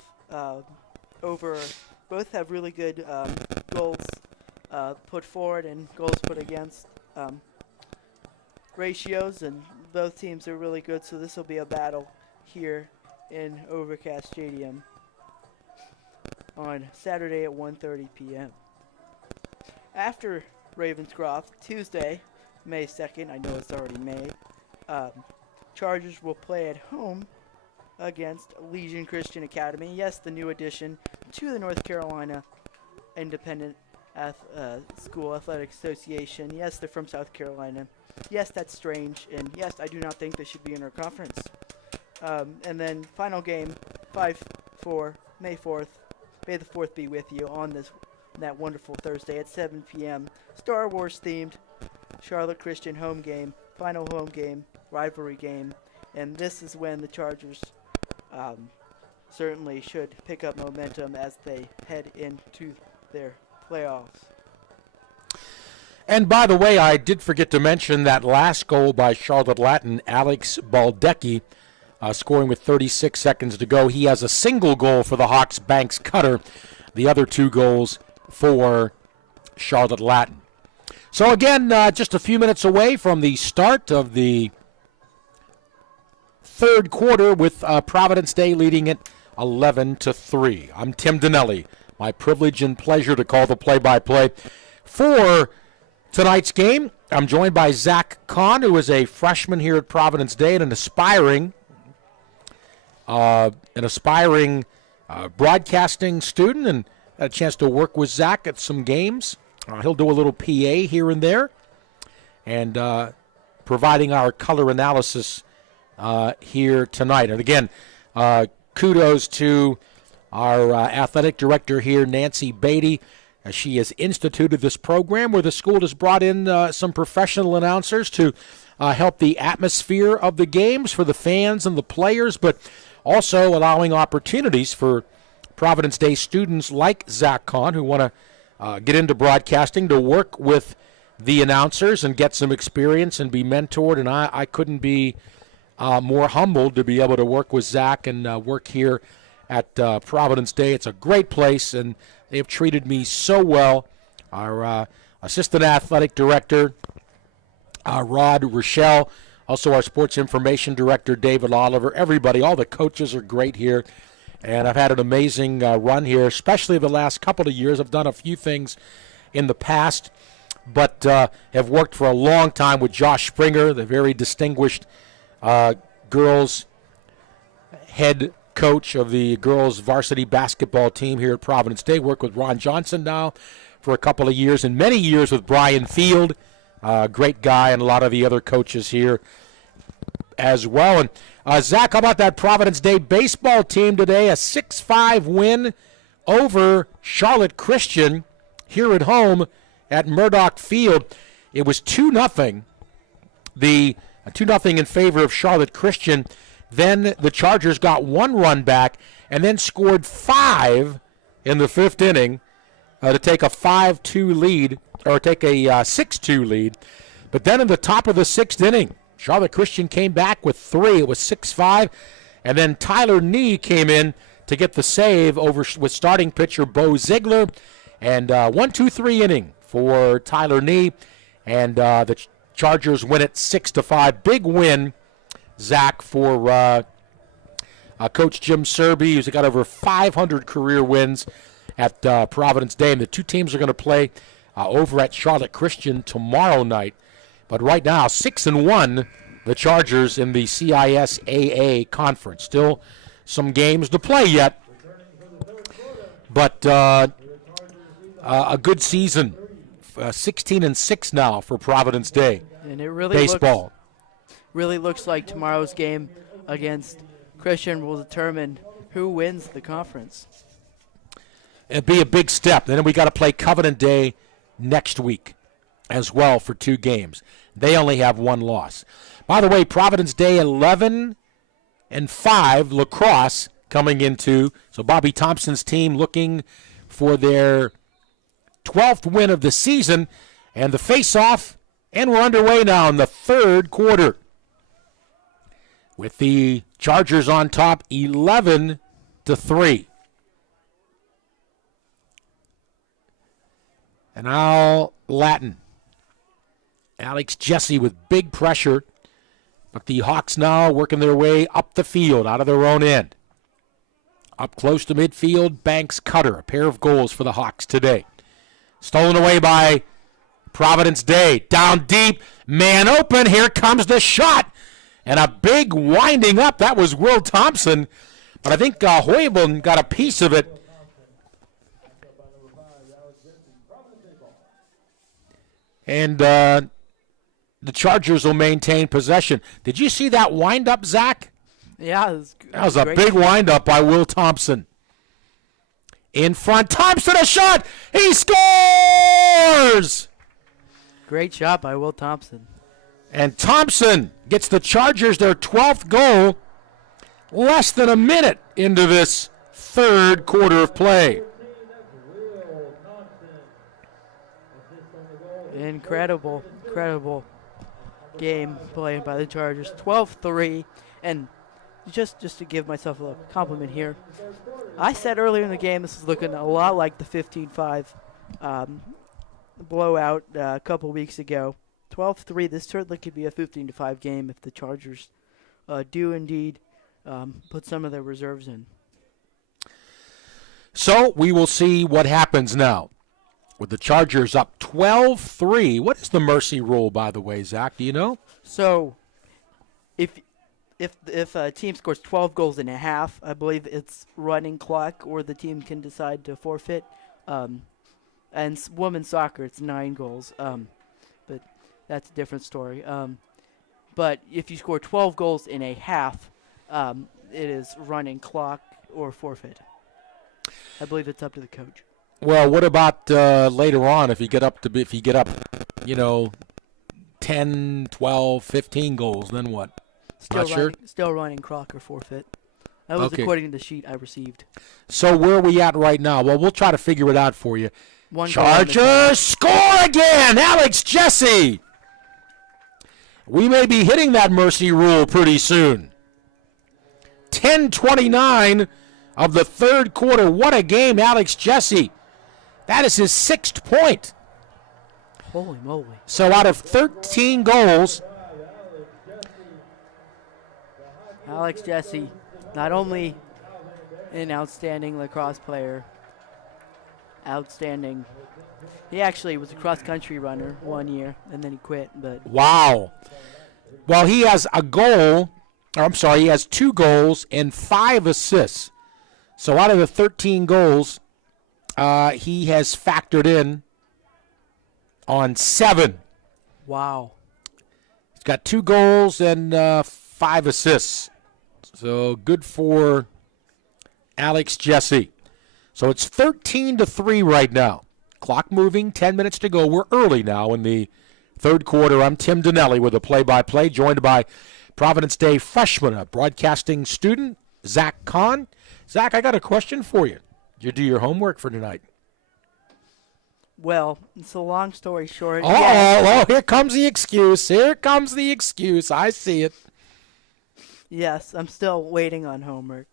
really good goals put forward and goals put against ratios, and both teams are really good, so this will be a battle here in Overcast Stadium on Saturday at 1:30 p.m. After Ravenscroft, Tuesday, May 2nd, I know it's already May, Chargers will play at home against Legion Christian Academy. Yes, the new addition to the North Carolina Independent School Athletic Association. Yes, they're from South Carolina. Yes, that's strange. And yes, I do not think they should be in our conference. And then final game, 5-4, May 4th. May the 4th be with you on that wonderful Thursday at 7 p.m. Star Wars themed Charlotte Christian home game, final home game, rivalry game. And this is when the Chargers certainly should pick up momentum as they head into their playoffs. And by the way, I did forget to mention that last goal by Charlotte Latin, Alex Baldecki, scoring with 36 seconds to go. He has a single goal for the Hawks, Banks Cutter. The other 2 goals for Charlotte Latin. So again, just a few minutes away from the start of the third quarter with Providence Day leading it 11-3. I'm Tim Donnelly. My privilege and pleasure to call the play-by-play for tonight's game. I'm joined by Zach Kahn, who is a freshman here at Providence Day and an aspiring broadcasting student, and had a chance to work with Zach at some games. He'll do a little PA here and there, and providing our color analysis here tonight. And again, kudos to our athletic director here, Nancy Beatty, as she has instituted this program where the school has brought in some professional announcers to help the atmosphere of the games for the fans and the players, but also allowing opportunities for Providence Day students like Zach Kahn, who want to get into broadcasting, to work with the announcers and get some experience and be mentored. And I couldn't be more humbled to be able to work with Zach and work here at Providence Day. It's a great place, and they have treated me so well. Our assistant athletic director, Rod Rochelle, also our sports information director, David Oliver, everybody, all the coaches are great here. And I've had an amazing run here, especially the last couple of years. I've done a few things in the past, but have worked for a long time with Josh Springer, the very distinguished girls head coach of the girls varsity basketball team here at Providence Day. Worked with Ron Johnson now for a couple of years, and many years with Brian Field, great guy, and a lot of the other coaches here as well. And Zach, how about that Providence Day baseball team today? A 6-5 win over Charlotte Christian here at home at Murdoch Field. It was 2-0. The 2-0 in favor of Charlotte Christian. Then the Chargers got 1 run back and then scored 5 in the 5th inning to take a 5-2 lead, or take a 6-2 lead. But then in the top of the 6th inning, Charlotte Christian came back with 3. It was 6-5. And then Tyler Nee came in to get the save over with starting pitcher Bo Ziegler. And 1-2-3 inning for Tyler Nee. And the Chargers win it 6-5. Big win, Zach, for Coach Jim Serby, who's got over 500 career wins at Providence Day. And the two teams are going to play over at Charlotte Christian tomorrow night. But right now, 6-1, the Chargers in the CISAA conference. Still some games to play yet. But a good season, 16-6 now for Providence Day. And it really baseball. Really looks like tomorrow's game against Christian will determine who wins the conference. It'd be a big step. And then we got to play Covenant Day next week as well for 2 games. They only have 1 loss. By the way, Providence Day 11-5, Lacrosse coming into. So Bobby Thompson's team looking for their 12th win of the season. And the face-off, and we're underway now in the 3rd quarter, with the Chargers on top 11-3. And now Latin. Alex Jesse with big pressure. But the Hawks now working their way up the field out of their own end. Up close to midfield, Banks Cutter. A pair of goals for the Hawks today. Stolen away by Providence Day. Down deep, man open. Here comes the shot. And a big winding up. That was Will Thompson. But I think Hoiberg got a piece of it. And the Chargers will maintain possession. Did you see that wind-up, Zach? Yeah. That was a big wind-up by Will Thompson. In front, Thompson, a shot! He scores! Great shot by Will Thompson. And Thompson gets the Chargers their 12th goal less than a minute into this 3rd quarter of play. Incredible game played by the Chargers. 12-3, and just to give myself a compliment here, I said earlier in the game this is looking a lot like the 15-5 blowout a couple weeks ago. 12-3, this certainly could be a 15-5 game if the Chargers do indeed put some of their reserves in. So we will see what happens now. With the Chargers up 12-3. What is the mercy rule, by the way, Zach? Do you know? So, if a team scores 12 goals in a half, I believe it's running clock, or the team can decide to forfeit. And women's soccer, it's 9 goals. But that's a different story. But if you score 12 goals in a half, it is running clock or forfeit. I believe it's up to the coach. Well, what about later on if you get up, 10, 12, 15 goals, then what? Still running clock or forfeit. That was according to the sheet I received. So where are we at right now? Well, we'll try to figure it out for you. Chargers score again! Alex Jesse! We may be hitting that mercy rule pretty soon. 10:29 of the 3rd quarter. What a game, Alex Jesse. That is his 6th point. Holy moly. So out of 13 goals, Alex Jesse, not only an outstanding lacrosse player, outstanding. He actually was a cross-country runner 1 year, and then he quit. But wow. Well, he has he has 2 goals and 5 assists. So out of the 13 goals, he has factored in on 7. Wow. He's got 2 goals and 5 assists. So good for Alex Jesse. So it's 13-3 right now. Clock moving, 10 minutes to go. We're early now in the 3rd quarter. I'm Tim Donnelly with a play-by-play, joined by Providence Day freshman, a broadcasting student, Zach Kahn. Zach, I got a question for you. Did you do your homework for tonight? Well, it's a long story short. Oh, here comes the excuse. Here comes the excuse. I see it. Yes, I'm still waiting on homework.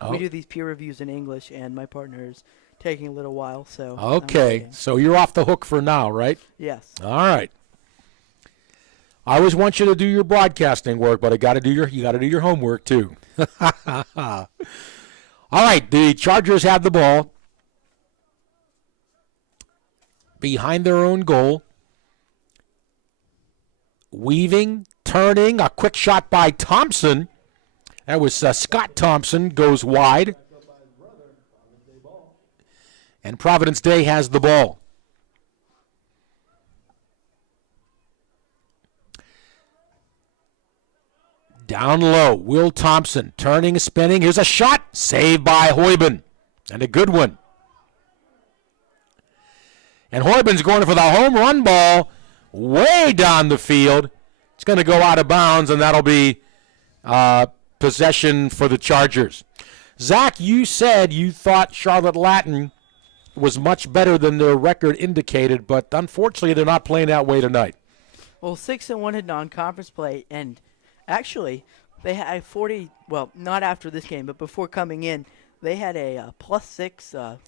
Oh. We do these peer reviews in English, and my partner is taking a little while. So okay, so you're off the hook for now, right? Yes. All right. I always want you to do your broadcasting work, but you got to do your homework too. All right, the Chargers have the ball behind their own goal. Weaving, turning, a quick shot by Thompson. That was Scott Thompson, goes wide. And Providence Day has the ball. Down low, Will Thompson turning, spinning. Here's a shot, saved by Hoyben, and a good one. And Hoyben's going for the home run ball way down the field. It's going to go out of bounds, and that'll be possession for the Chargers. Zach, you said you thought Charlotte Latin was much better than their record indicated, but unfortunately they're not playing that way tonight. Well, 6-1 in non-conference play, and actually they had 40. Well, not after this game, but before coming in, they had a +6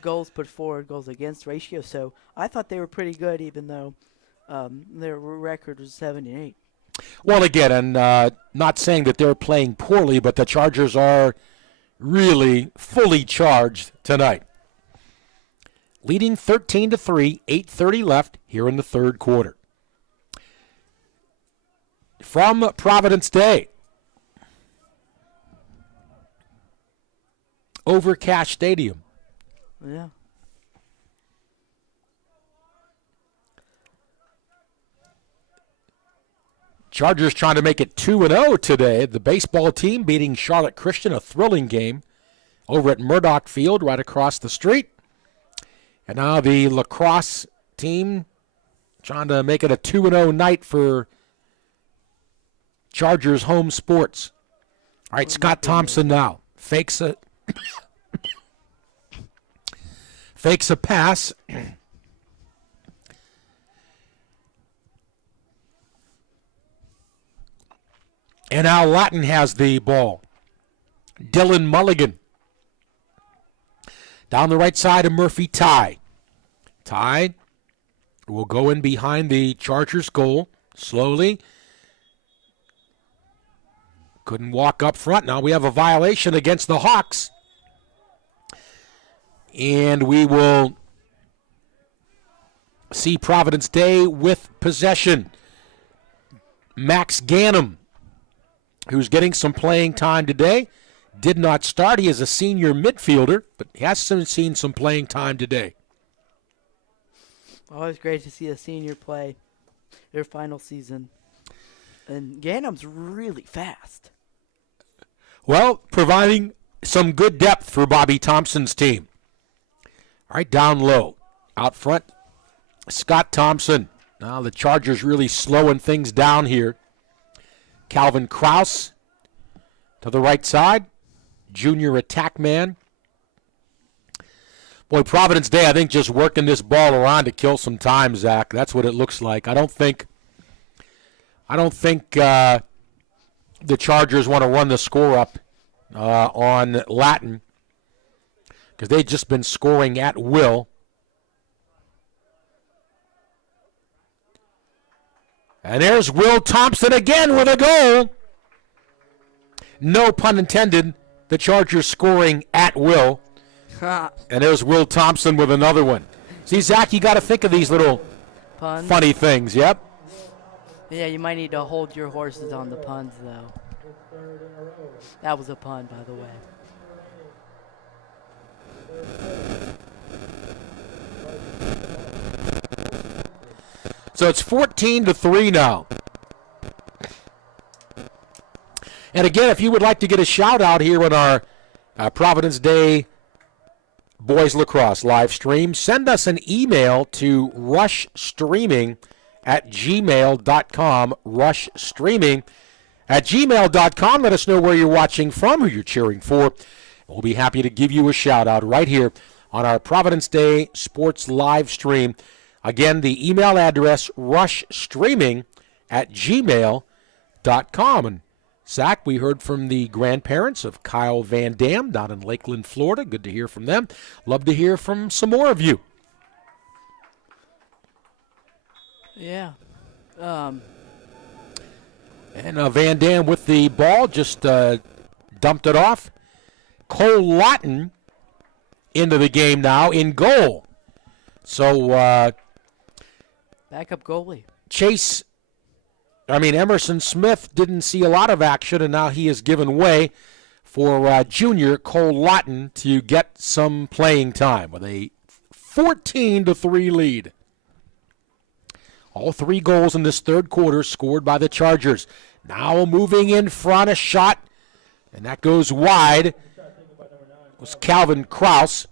goals put forward, goals against ratio. So I thought they were pretty good, even though their record was 7-8. Well, again, and not saying that they're playing poorly, but the Chargers are really fully charged tonight. Leading 13-3, 8:30 left here in the third quarter. From Providence Day, over Cash Stadium. Yeah. Chargers trying to make it 2-0 today. The baseball team beating Charlotte Christian, a thrilling game over at Murdoch Field right across the street. And now the Lacrosse team trying to make it a 2-0 night for Chargers home sports. All right, Scott Thompson now fakes a pass. And now Latin has the ball. Dylan Mulligan. Down the right side of Murphy Ty. Ty will go in behind the Chargers goal slowly. Couldn't walk up front. Now we have a violation against the Hawks. And we will see Providence Day with possession. Max Ganem, who's getting some playing time today, did not start. He is a senior midfielder, but he has seen some playing time today. Always great to see a senior play their final season. And Ganem's really fast. Well, providing some good depth for Bobby Thompson's team. All right, down low. Out front, Scott Thompson. Now the Chargers really slowing things down here. Calvin Krause to the right side. Junior attack man. Boy, Providence Day, I think, just working this ball around to kill some time, Zach. That's what it looks like. I don't think the Chargers want to run the score up on Latin because they've just been scoring at will. And there's Will Thompson again with a goal. No pun intended. The Chargers scoring at will. And there's Will Thompson with another one. See, Zach, you got to think of these little Puns. funny things. Yep. Yeah, you might need to hold your horses on the puns, though. That was a pun, by the way. So it's 14-3 now. And again, if you would like to get a shout out here on our Providence Day Boys Lacrosse live stream, send us an email to rushstreaming@gmail.com. Rushstreaming@gmail.com. Let us know where you're watching from, who you're cheering for. We'll be happy to give you a shout out right here on our Providence Day Sports live stream. Again, the email address, rushstreaming@gmail.com. And Zach, we heard from the grandparents of Kyle Van Dam down in Lakeland, Florida. Good to hear from them. Love to hear from some more of you. Yeah. And Van Dam with the ball, just dumped it off. Cole Lawton into the game now in goal. So Backup goalie. Emerson Smith didn't see a lot of action, and now he has given way for junior Cole Lawton to get some playing time with a 14-3 lead. All 3 goals in this third quarter scored by the Chargers. Now moving in front, a shot, and that goes wide. It was Calvin Krause.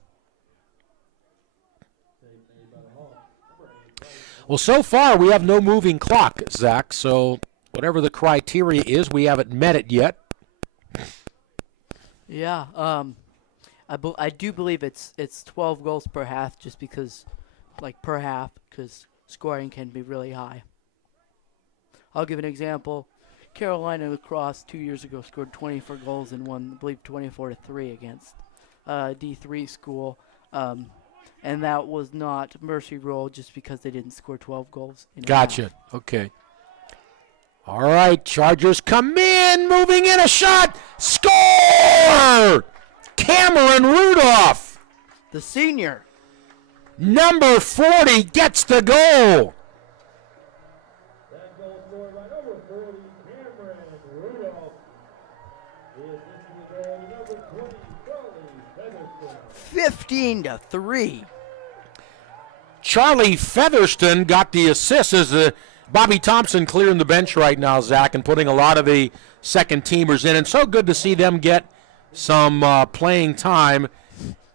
Well, so far we have no moving clock, Zach, so whatever the criteria is, we haven't met it yet. Yeah, I do believe it's 12 goals per half, just because, per half, because scoring can be really high. I'll give an example. Carolina Lacrosse 2 years ago scored 24 goals and won, I believe, 24-3 against D3 school. And that was not mercy rule, just because they didn't score 12 goals. Gotcha. Okay. All right, Chargers come in, moving in, a shot, score! Cameron Rudolph, the senior. number 40, gets the goal. That goal scored by number 40, Cameron Rudolph. Is into the goal, number 20, Charlie Featherston. 15-3. Charlie Featherston got the assist as Bobby Thompson clearing the bench right now, Zach, and putting a lot of the second teamers in. And so good to see them get some playing time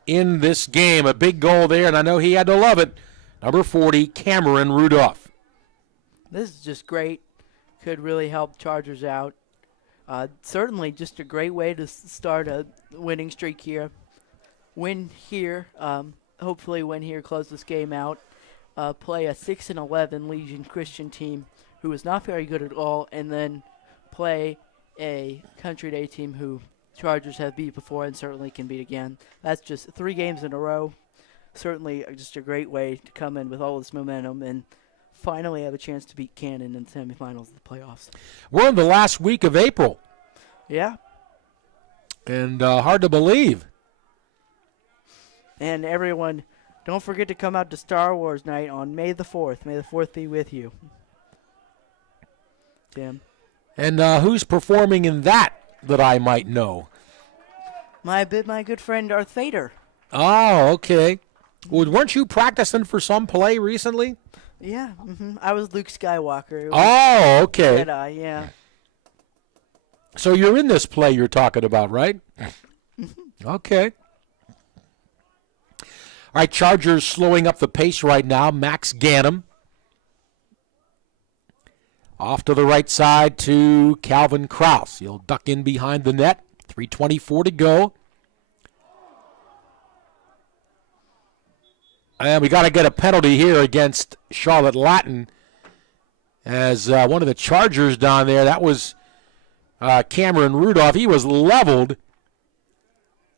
in this game. A big goal there, and I know he had to love it. Number 40, Cameron Rudolph. This is just great. Could really help Chargers out. Certainly just a great way to start a winning streak here. Win here. Hopefully win here, close this game out. Play a 6-11 Legion Christian team who is not very good at all, and then play a Country Day team who Chargers have beat before and certainly can beat again. That's just 3 games in a row. Certainly just a great way to come in with all this momentum and finally have a chance to beat Cannon in the semifinals of the playoffs. We're in the last week of April. Yeah. And hard to believe. And everyone, don't forget to come out to Star Wars Night on May the 4th. May the 4th be with you. Tim. And who's performing in that I might know? My good friend Darth Vader. Oh, okay. Well, weren't you practicing for some play recently? Yeah, I was Luke Skywalker. Oh, okay. Jedi, yeah. So you're in this play you're talking about, right? Okay. All right, Chargers slowing up the pace right now. Max Ganem. Off to the right side to Calvin Krause. He'll duck in behind the net. 3:24 to go. And we got to get a penalty here against Charlotte Latin as one of the Chargers down there. That was Cameron Rudolph. He was leveled.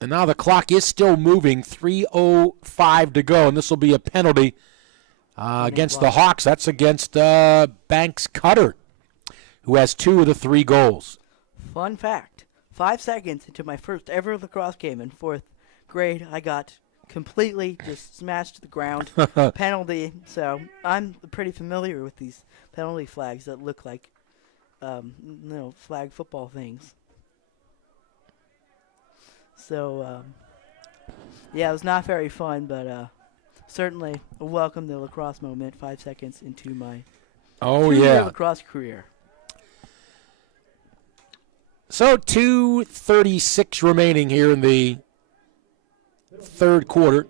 And now the clock is still moving. 3:05 to go, and this will be a penalty against the Hawks. That's against Banks Cutter, who has 2 of the 3 goals. Fun fact, 5 seconds into my first ever lacrosse game in 4th grade, I got completely just smashed to the ground. Penalty. So I'm pretty familiar with these penalty flags that look like flag football things. So, yeah, it was not very fun, but certainly a welcome to lacrosse moment 5 seconds into my two-year lacrosse career. So 2:36 remaining here in the third quarter.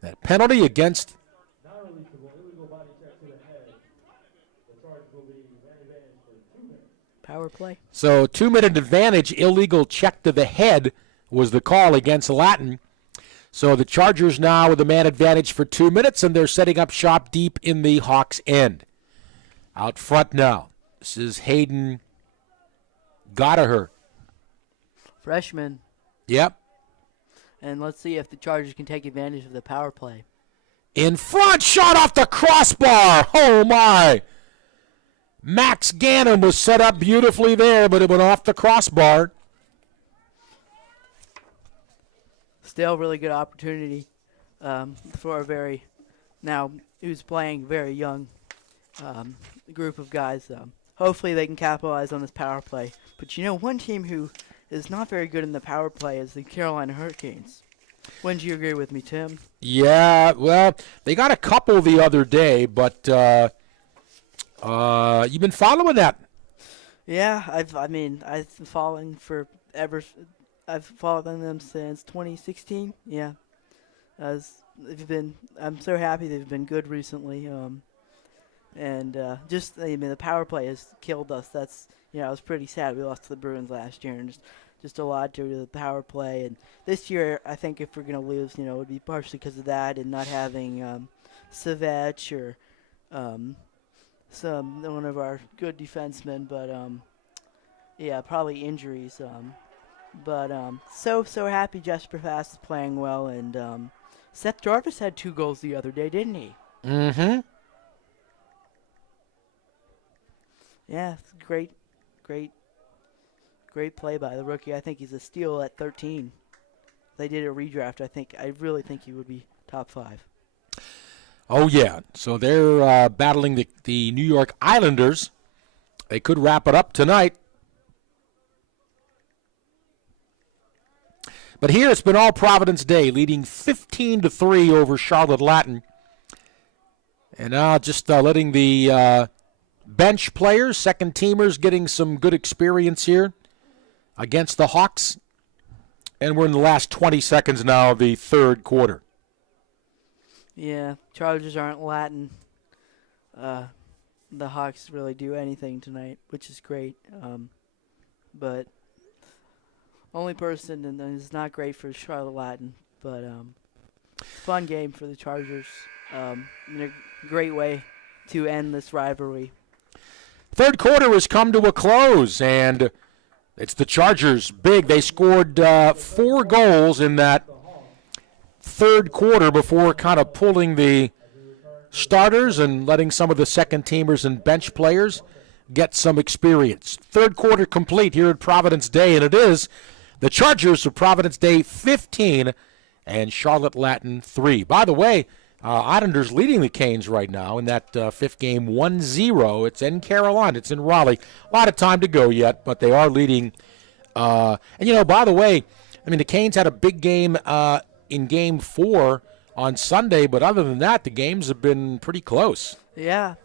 That penalty against power play. So 2-minute advantage, illegal check to the head was the call against Latin. So the Chargers now with a man advantage for 2 minutes, and they're setting up shop deep in the Hawks' end. Out front now, this is Hayden Gottaher. Freshman. Yep. And let's see if the Chargers can take advantage of the power play. In front, shot off the crossbar. Oh, my. Max Gannon was set up beautifully there, but it went off the crossbar. Still really good opportunity for a who's playing very young group of guys. Hopefully they can capitalize on this power play. But one team who is not very good in the power play is the Carolina Hurricanes. Wouldn't you agree with me, Tim? Yeah, well, they got a couple the other day, but you've been following that. Yeah, I've been following I've followed them since 2016. Yeah, I'm so happy they've been good recently. The power play has killed us. That's I was pretty sad we lost to the Bruins last year, and just a lot due to the power play. And this year, I think if we're gonna lose, it would be partially because of that and not having Savech or one of our good defensemen, but probably injuries. So happy Jesper Fast is playing well, and Seth Jarvis had 2 goals the other day, didn't he? Mm-hmm. Yeah, it's great play by the rookie. I think he's a steal at 13. They did a redraft. I really think he would be top 5. Oh, yeah. So they're battling the New York Islanders. They could wrap it up tonight. But here it's been all Providence Day, leading 15-3 over Charlotte Latin. And now just letting the bench players, second-teamers, getting some good experience here against the Hawks. And we're in the last 20 seconds now of the third quarter. Yeah, Chargers aren't Latin. The Hawks really do anything tonight, which is great. But only person, and it's not great for Charlotte Latin, but fun game for the Chargers. In a great way to end this rivalry. Third quarter has come to a close, and it's the Chargers big. They scored 4 goals in that third quarter before kind of pulling the starters and letting some of the second-teamers and bench players get some experience. Third quarter complete here at Providence Day, and it is the Chargers of Providence Day 15 and Charlotte Latin 3. By the way, Islanders leading the Canes right now in that fifth game 1-0. It's in Carolina. It's in Raleigh. A lot of time to go yet, but they are leading. By the way, the Canes had a big game in Game 4 on Sunday, but other than that, the games have been pretty close. Yeah.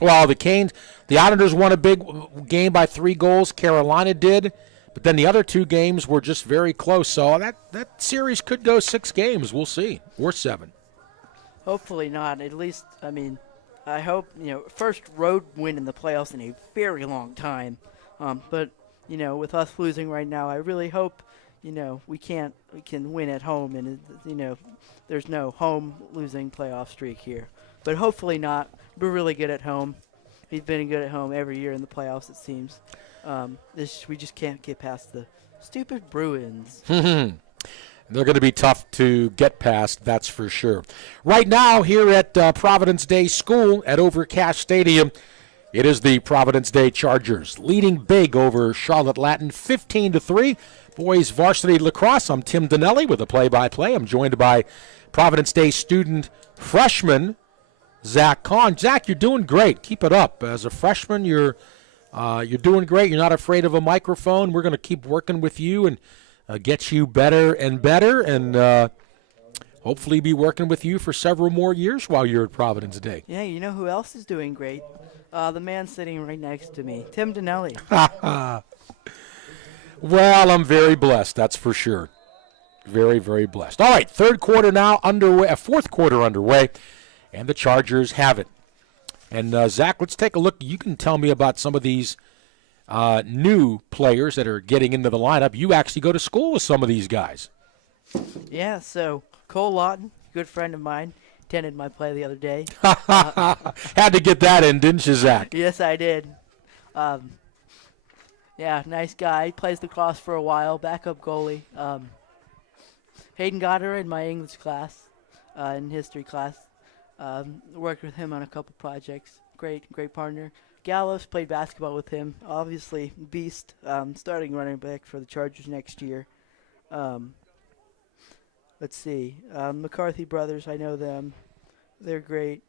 Well, the Islanders won a big game by 3 goals. Carolina did. But then the other 2 games were just very close. So that series could go 6 games. We'll see. Or 7. Hopefully not. At least, I hope, first road win in the playoffs in a very long time. But, with us losing right now, I really hope, we can win at home. And, there's no home losing playoff streak here. But hopefully not. We're really good at home. We've been good at home every year in the playoffs, it seems. We just can't get past the stupid Bruins. They're going to be tough to get past, that's for sure. Right now, here at Providence Day School at Overcast Stadium, it is the Providence Day Chargers leading big over Charlotte Latin 15-3. Boys Varsity Lacrosse. I'm Tim Donnelly with a play-by-play. I'm joined by Providence Day student freshman Zach Kahn. Zach, you're doing great. Keep it up. As a freshman, you're doing great. You're not afraid of a microphone. We're going to keep working with you and get you better and better, and hopefully be working with you for several more years while you're at Providence Day. Yeah, you know who else is doing great? The man sitting right next to me, Tim Donnelly. Well, I'm very blessed, that's for sure. Very, very blessed. All right, third quarter now underway, fourth quarter underway, and the Chargers have it. And, Zach, let's take a look. You can tell me about some of these new players that are getting into the lineup. You actually go to school with some of these guys. Yeah, so Cole Lawton, good friend of mine, attended my play the other day. Had to get that in, didn't you, Zach? Yes, I did. Yeah, nice guy. He plays lacrosse for a while, backup goalie. Hayden got her in my English class, in history class. Worked with him on a couple projects. Great partner. Gallows, played basketball with him. Obviously, beast, starting running back for the Chargers next year. Let's see. McCarthy brothers, I know them. They're great.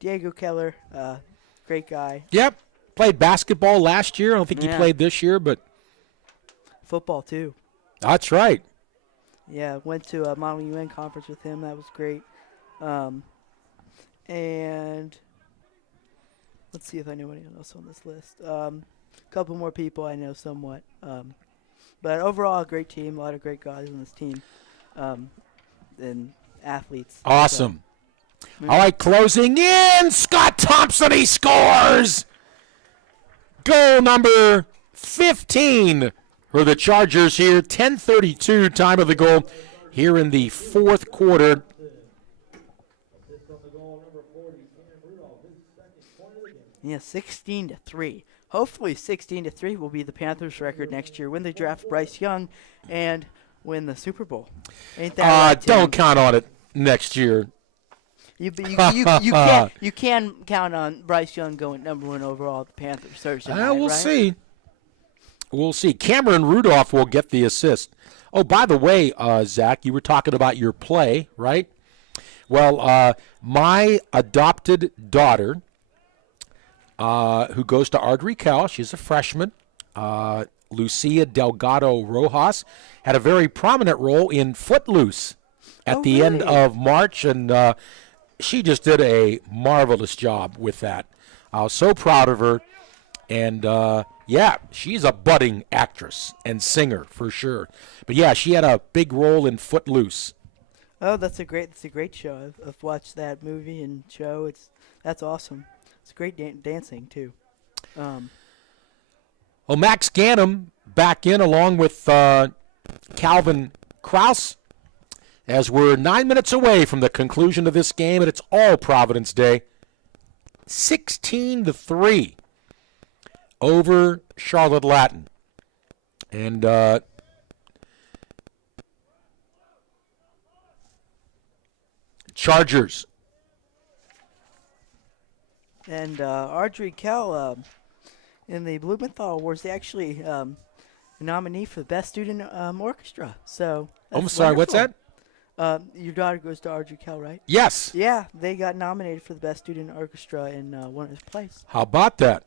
Diego Keller, great guy. Yep. Played basketball last year. I don't think he Yeah. played this year, but Football, too. that's right. Yeah, went to a Model UN conference with him. That was great. And let's see if I know anyone else on this list. A couple more people I know somewhat. But overall, a great team. A lot of great guys on this team. And athletes. Awesome. All right, closing in. Scott Thompson, he scores. Goal number 15 for the Chargers here. 10:32 time of the goal here in the fourth quarter. Assist on the goal, number 40, Cam Rudolph, his second point of the game. Yeah, 16-3. Hopefully 16-3 will be the Panthers' record next year when they draft Bryce Young and win the Super Bowl. Ain't that right, Tim? Don't count on it next year. You can count on Bryce Young going number 1 overall at the Panthers Thursday night, We'll right? see. We'll see. Cameron Rudolph will get the assist. Oh, by the way, Zach, you were talking about your play, right? Well, my adopted daughter, who goes to Ardrey Cal, she's a freshman, Lucia Delgado Rojas, had a very prominent role in Footloose at the end really? of March, and she just did a marvelous job with that. I was so proud of her, and yeah, she's a budding actress and singer for sure. But yeah, she had a big role in Footloose. Oh, that's a great show. I've watched that movie and show. That's awesome. It's great dancing too. Well, Max Gannum back in along with Calvin Kraus as we're 9 minutes away from the conclusion of this game, and it's all Providence Day. 16-3 over Charlotte Latin. And Chargers. And Ardrey Kell, in the Blumenthal Awards, they actually a nominee for the Best Student Orchestra. So I'm sorry, what's that? Your daughter goes to Ardrey Kell, right? Yes. Yeah, they got nominated for the Best Student Orchestra in one of his plays. How about that?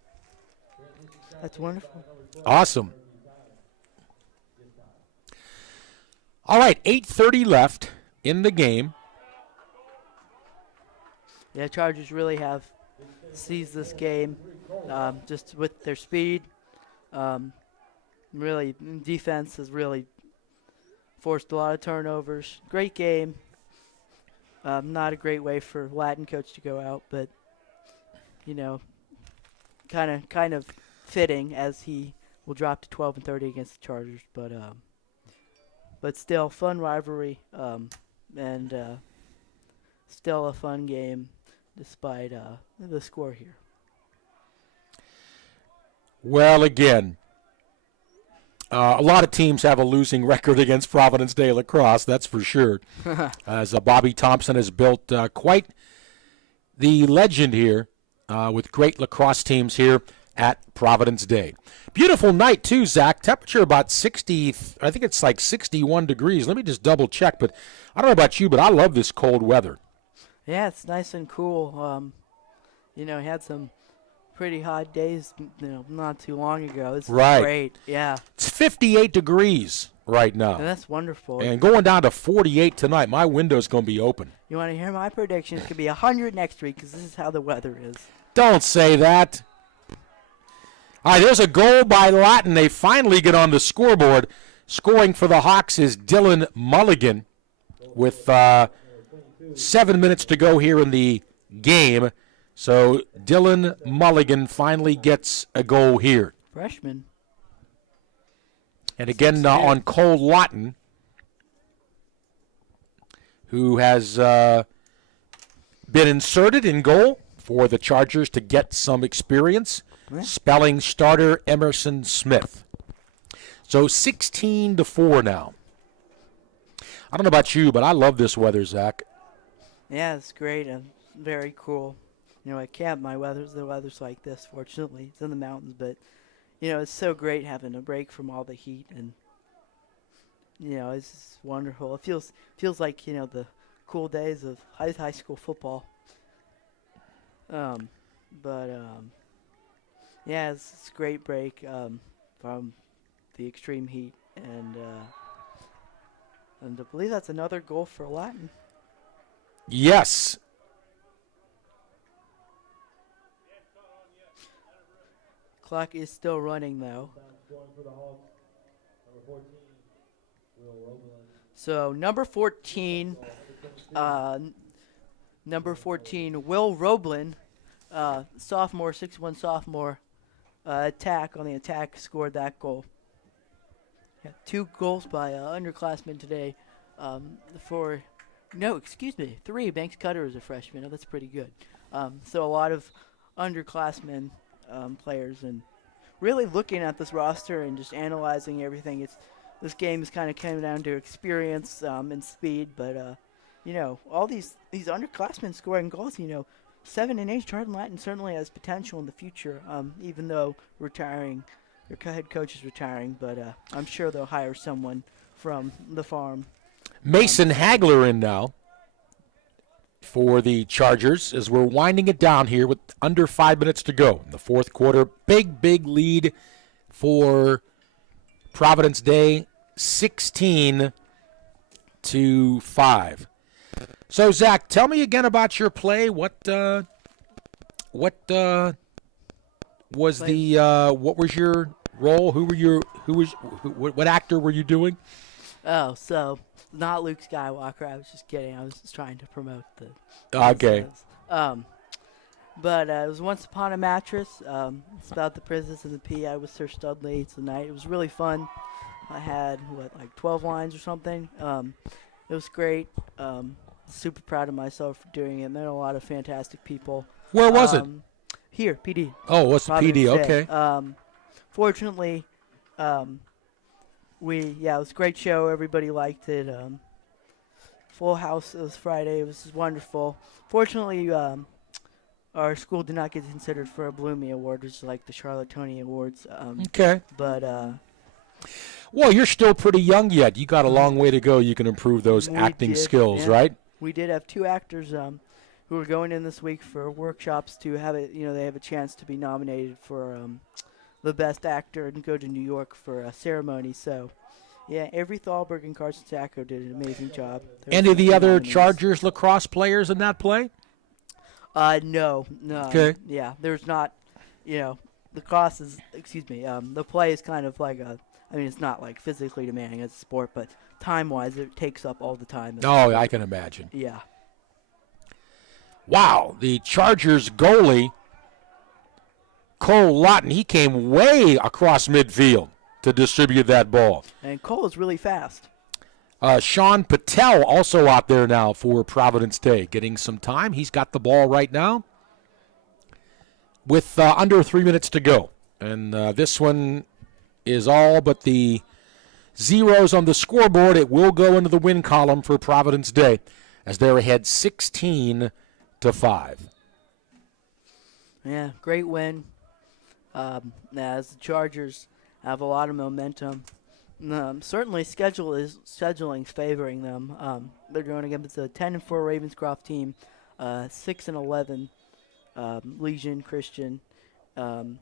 That's wonderful. Awesome. All right, 8:30 left in the game. Yeah, Chargers really have seized this game just with their speed. Really, defense has really forced a lot of turnovers. Great game. Not a great way for Latin coach to go out, but you know, kind of fitting as he will drop to 12-30 against the Chargers. But still, fun rivalry and still a fun game despite the score here. Well, again, a lot of teams have a losing record against Providence Day Lacrosse, that's for sure. As Bobby Thompson has built quite the legend here with great lacrosse teams here at Providence Day. Beautiful night, too, Zach. Temperature about 60, I think it's like 61 degrees. Let me just double check, but I don't know about you, but I love this cold weather. Yeah, it's nice and cool. Had some pretty hot days, not too long ago. It's Right. great. Yeah. It's 58 degrees right now. And that's wonderful. And going down to 48 tonight. My window's going to be open. You want to hear my prediction? It's going to be 100 next week because this is how the weather is. Don't say that. All right, there's a goal by Latin. They finally get on the scoreboard. Scoring for the Hawks is Dylan Mulligan with 7 minutes to go here in the game. So Dylan Mulligan finally gets a goal here. Freshman. And again on Cole Lawton, who has been inserted in goal for the Chargers to get some experience, spelling starter Emerson Smith. So 16-4 now. I don't know about you, but I love this weather, Zach. Yeah, it's great and very cool. at camp, the weather's like this. Fortunately, it's in the mountains, but it's so great having a break from all the heat, and it's just wonderful. It feels like the cool days of high school football. Yeah, it's a great break from the extreme heat, and I believe that's another goal for Latin. Yes. Clock is still running though. Going for the Hawks. Number 14, Will Roland. So number 14, Will Roblin, sophomore, 6'1" sophomore, attack on the attack, scored that goal. Yeah, 2 goals by underclassmen today. 3. Banks Cutter is a freshman. Oh, that's pretty good. So a lot of underclassmen players, and really looking at this roster and just analyzing everything. This game is kind of coming down to experience and speed, but all these underclassmen scoring goals. 7 and 8. Jordan Latin certainly has potential in the future, even though retiring. Their head coach is retiring, but I'm sure they'll hire someone from the farm. Mason Hagler in now for the Chargers as we're winding it down here with under 5 minutes to go in the fourth quarter. Big lead for Providence Day, 16-5. So, Zach, tell me again about your play. What was your role? What actor were you doing? Oh, so not Luke Skywalker. I was just kidding. I was just trying to promote the. Okay. But it was Once Upon a Mattress. It's about the Princess and the Pea. I was Sir Studley tonight. It was really fun. I had 12 lines or something. It was great. Super proud of myself for doing it. Met a lot of fantastic people. Where was it? Here, PD. Oh, what's the PD? Okay. Fortunately, it was a great show. Everybody liked it. Full house. It was Friday. It was wonderful. Fortunately, our school did not get considered for a Bloomie Award, which is like the Charlotte Tony Awards. Okay. But well, you're still pretty young yet. You got a long way to go. You can improve those acting skills, right? We did have 2 actors who are going in this week for workshops to have it. They have a chance to be nominated for the best actor and go to New York for a ceremony. So, yeah, Avery Thalberg and Carson Sacco did an amazing job. Any of the other Chargers lacrosse players in that play? No. Okay. Yeah, there's not. Lacrosse is. The play is kind of like it's not like physically demanding as a sport, but time-wise, it takes up all the time. Oh, I can imagine. Yeah. Wow, the Chargers goalie, Cole Lawton, he came way across midfield to distribute that ball. And Cole is really fast. Sean Patel also out there now for Providence Day, getting some time. He's got the ball right now with under 3 minutes to go. And this one is all but the zeros on the scoreboard. It will go into the win column for Providence Day as they're ahead 16-5. Yeah, great win. As the Chargers have a lot of momentum. Certainly scheduling's favoring them. They're going against a 10-4 Ravenscroft team, 6-11 Legion Christian, and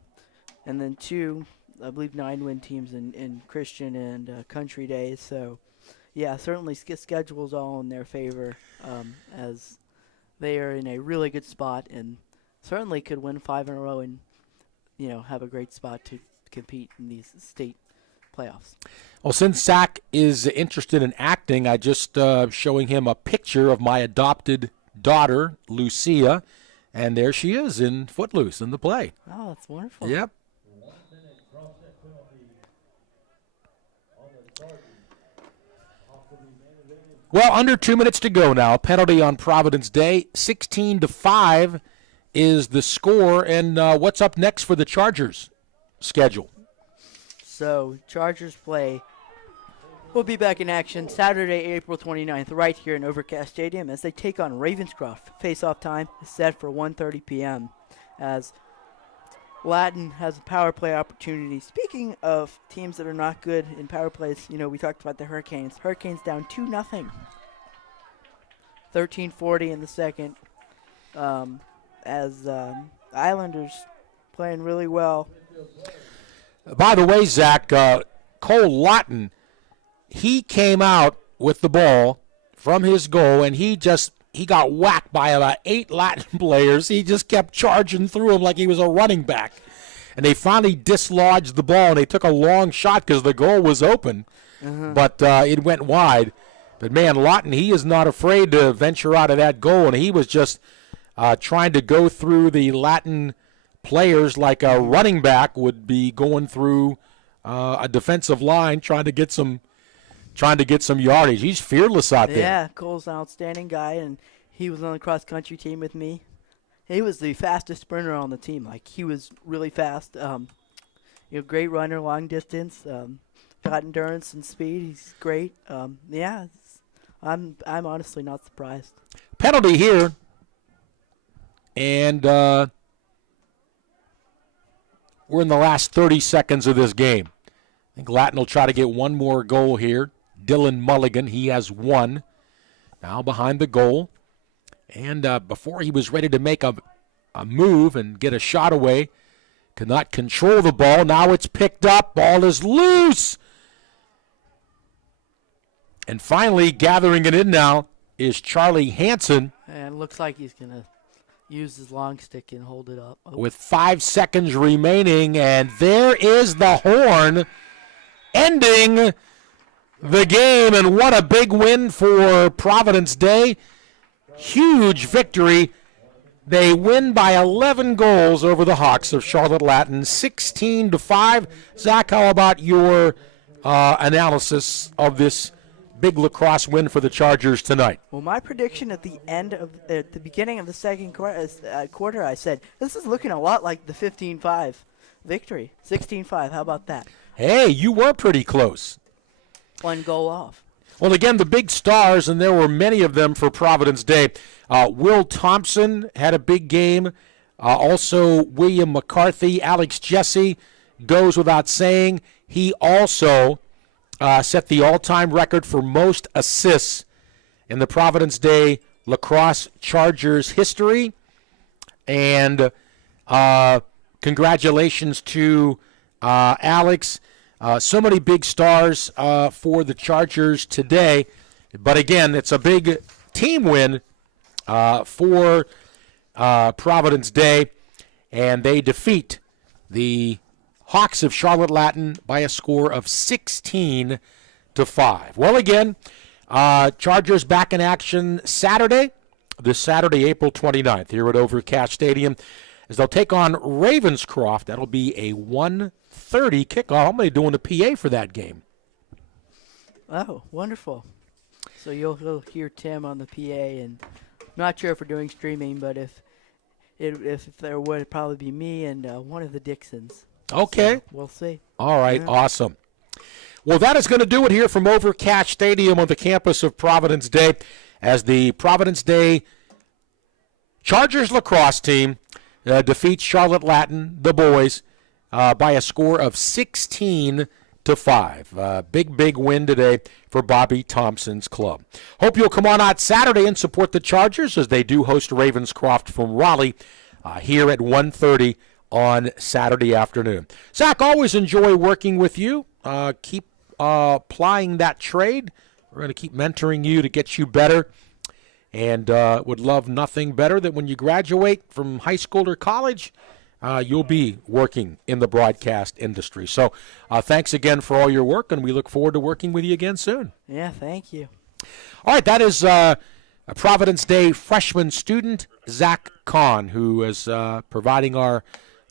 then 2, I believe, 9-win teams in Christian and Country Days. So, yeah, certainly schedule's all in their favor as they are in a really good spot and certainly could win 5 in a row and have a great spot to compete in these state playoffs. Well, since Zach is interested in acting, I just showing him a picture of my adopted daughter, Lucia, and there she is in Footloose in the play. Oh, that's wonderful. Yep. Well, under 2 minutes to go now. Penalty on Providence Day. 16-5 is the score. And what's up next for the Chargers schedule? So Chargers play We'll be back in action Saturday, April 29th, right here in Overcast Stadium as they take on Ravenscroft. Face-off time is set for 1:30 p.m. as Latin has a power play opportunity. Speaking of teams that are not good in power plays, we talked about the Hurricanes. Hurricanes down 2-0. 13:40 in the second as Islanders playing really well. By the way, Zach, Cole Lawton, he came out with the ball from his goal, and he got whacked by about 8 Latin players. He just kept charging through them like he was a running back. And they finally dislodged the ball, and they took a long shot because the goal was open, but it went wide. But, man, Lawton, he is not afraid to venture out of that goal, and he was just trying to go through the Latin players like a running back would be going through a defensive line trying to get some yardage. He's fearless out there. Yeah, Cole's an outstanding guy, and he was on the cross-country team with me. He was the fastest sprinter on the team. Like, he was really fast. Great runner, long distance. Got endurance and speed. He's great. I'm honestly not surprised. Penalty here, and we're in the last 30 seconds of this game. I think Latin will try to get one more goal here. Dylan Mulligan, he has one. Now behind the goal. And before he was ready to make a move and get a shot away, could not control the ball. Now it's picked up. Ball is loose. And finally, gathering it in now is Charlie Hansen. And it looks like he's going to use his long stick and hold it up. With 5 seconds remaining, and there is the horn ending the game. And what a big win for Providence Day. Huge victory. They win by 11 goals over the Hawks of Charlotte Latin, 16-5. Zach, how about your analysis of this big lacrosse win for the Chargers tonight? Well, my prediction at the beginning of the second quarter, I said, this is looking a lot like the 15-5 victory. 16-5, how about that? Hey, you were pretty close. One goal off. Well, again, the big stars, and there were many of them for Providence Day. Will Thompson had a big game. Also, William McCarthy. Alex Jesse goes without saying. He also set the all-time record for most assists in the Providence Day Lacrosse Chargers history. And congratulations to Alex. So many big stars for the Chargers today. But again, it's a big team win for Providence Day. And they defeat the Hawks of Charlotte Latin by a score of 16-5. Well, again, Chargers back in action Saturday, this Saturday, April 29th, here at Overcast Stadium, as they'll take on Ravenscroft. That'll be a 1:30 kickoff. I'm going to be doing the PA for that game. Oh, wonderful. So you'll hear Tim on the PA, and I'm not sure if we're doing streaming, but if there would, it'd probably be me and one of the Dixons. Okay. So we'll see. All right, Yeah. Awesome. Well, that is going to do it here from Overcast Stadium on the campus of Providence Day as the Providence Day Chargers lacrosse team defeats Charlotte Latin, the boys, by a score of 16-5. Big win today for Bobby Thompson's club. Hope you'll come on out Saturday and support the Chargers as they do host Ravenscroft from Raleigh here at 1:30 on Saturday afternoon. Zach, always enjoy working with you. Keep plying that trade. We're going to keep mentoring you to get you better, and would love nothing better than when you graduate from high school or college, you'll be working in the broadcast industry. So thanks again for all your work, and we look forward to working with you again soon. Yeah, thank you. All right, that is a Providence Day freshman student, Zach Kahn, who is providing our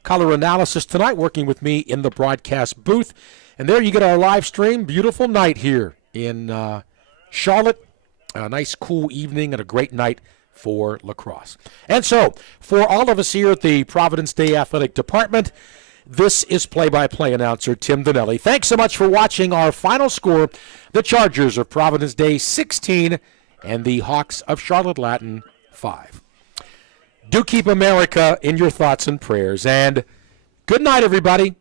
color analysis tonight, working with me in the broadcast booth. And there you get our live stream. Beautiful night here in Charlotte. A nice, cool evening and a great night for lacrosse. And so, for all of us here at the Providence Day Athletic Department, This is play-by-play announcer Tim Donnelly. Thanks so much for watching our final score. The Chargers of Providence Day 16 and the Hawks of Charlotte Latin 5. Do keep America in your thoughts and prayers. And good night, everybody.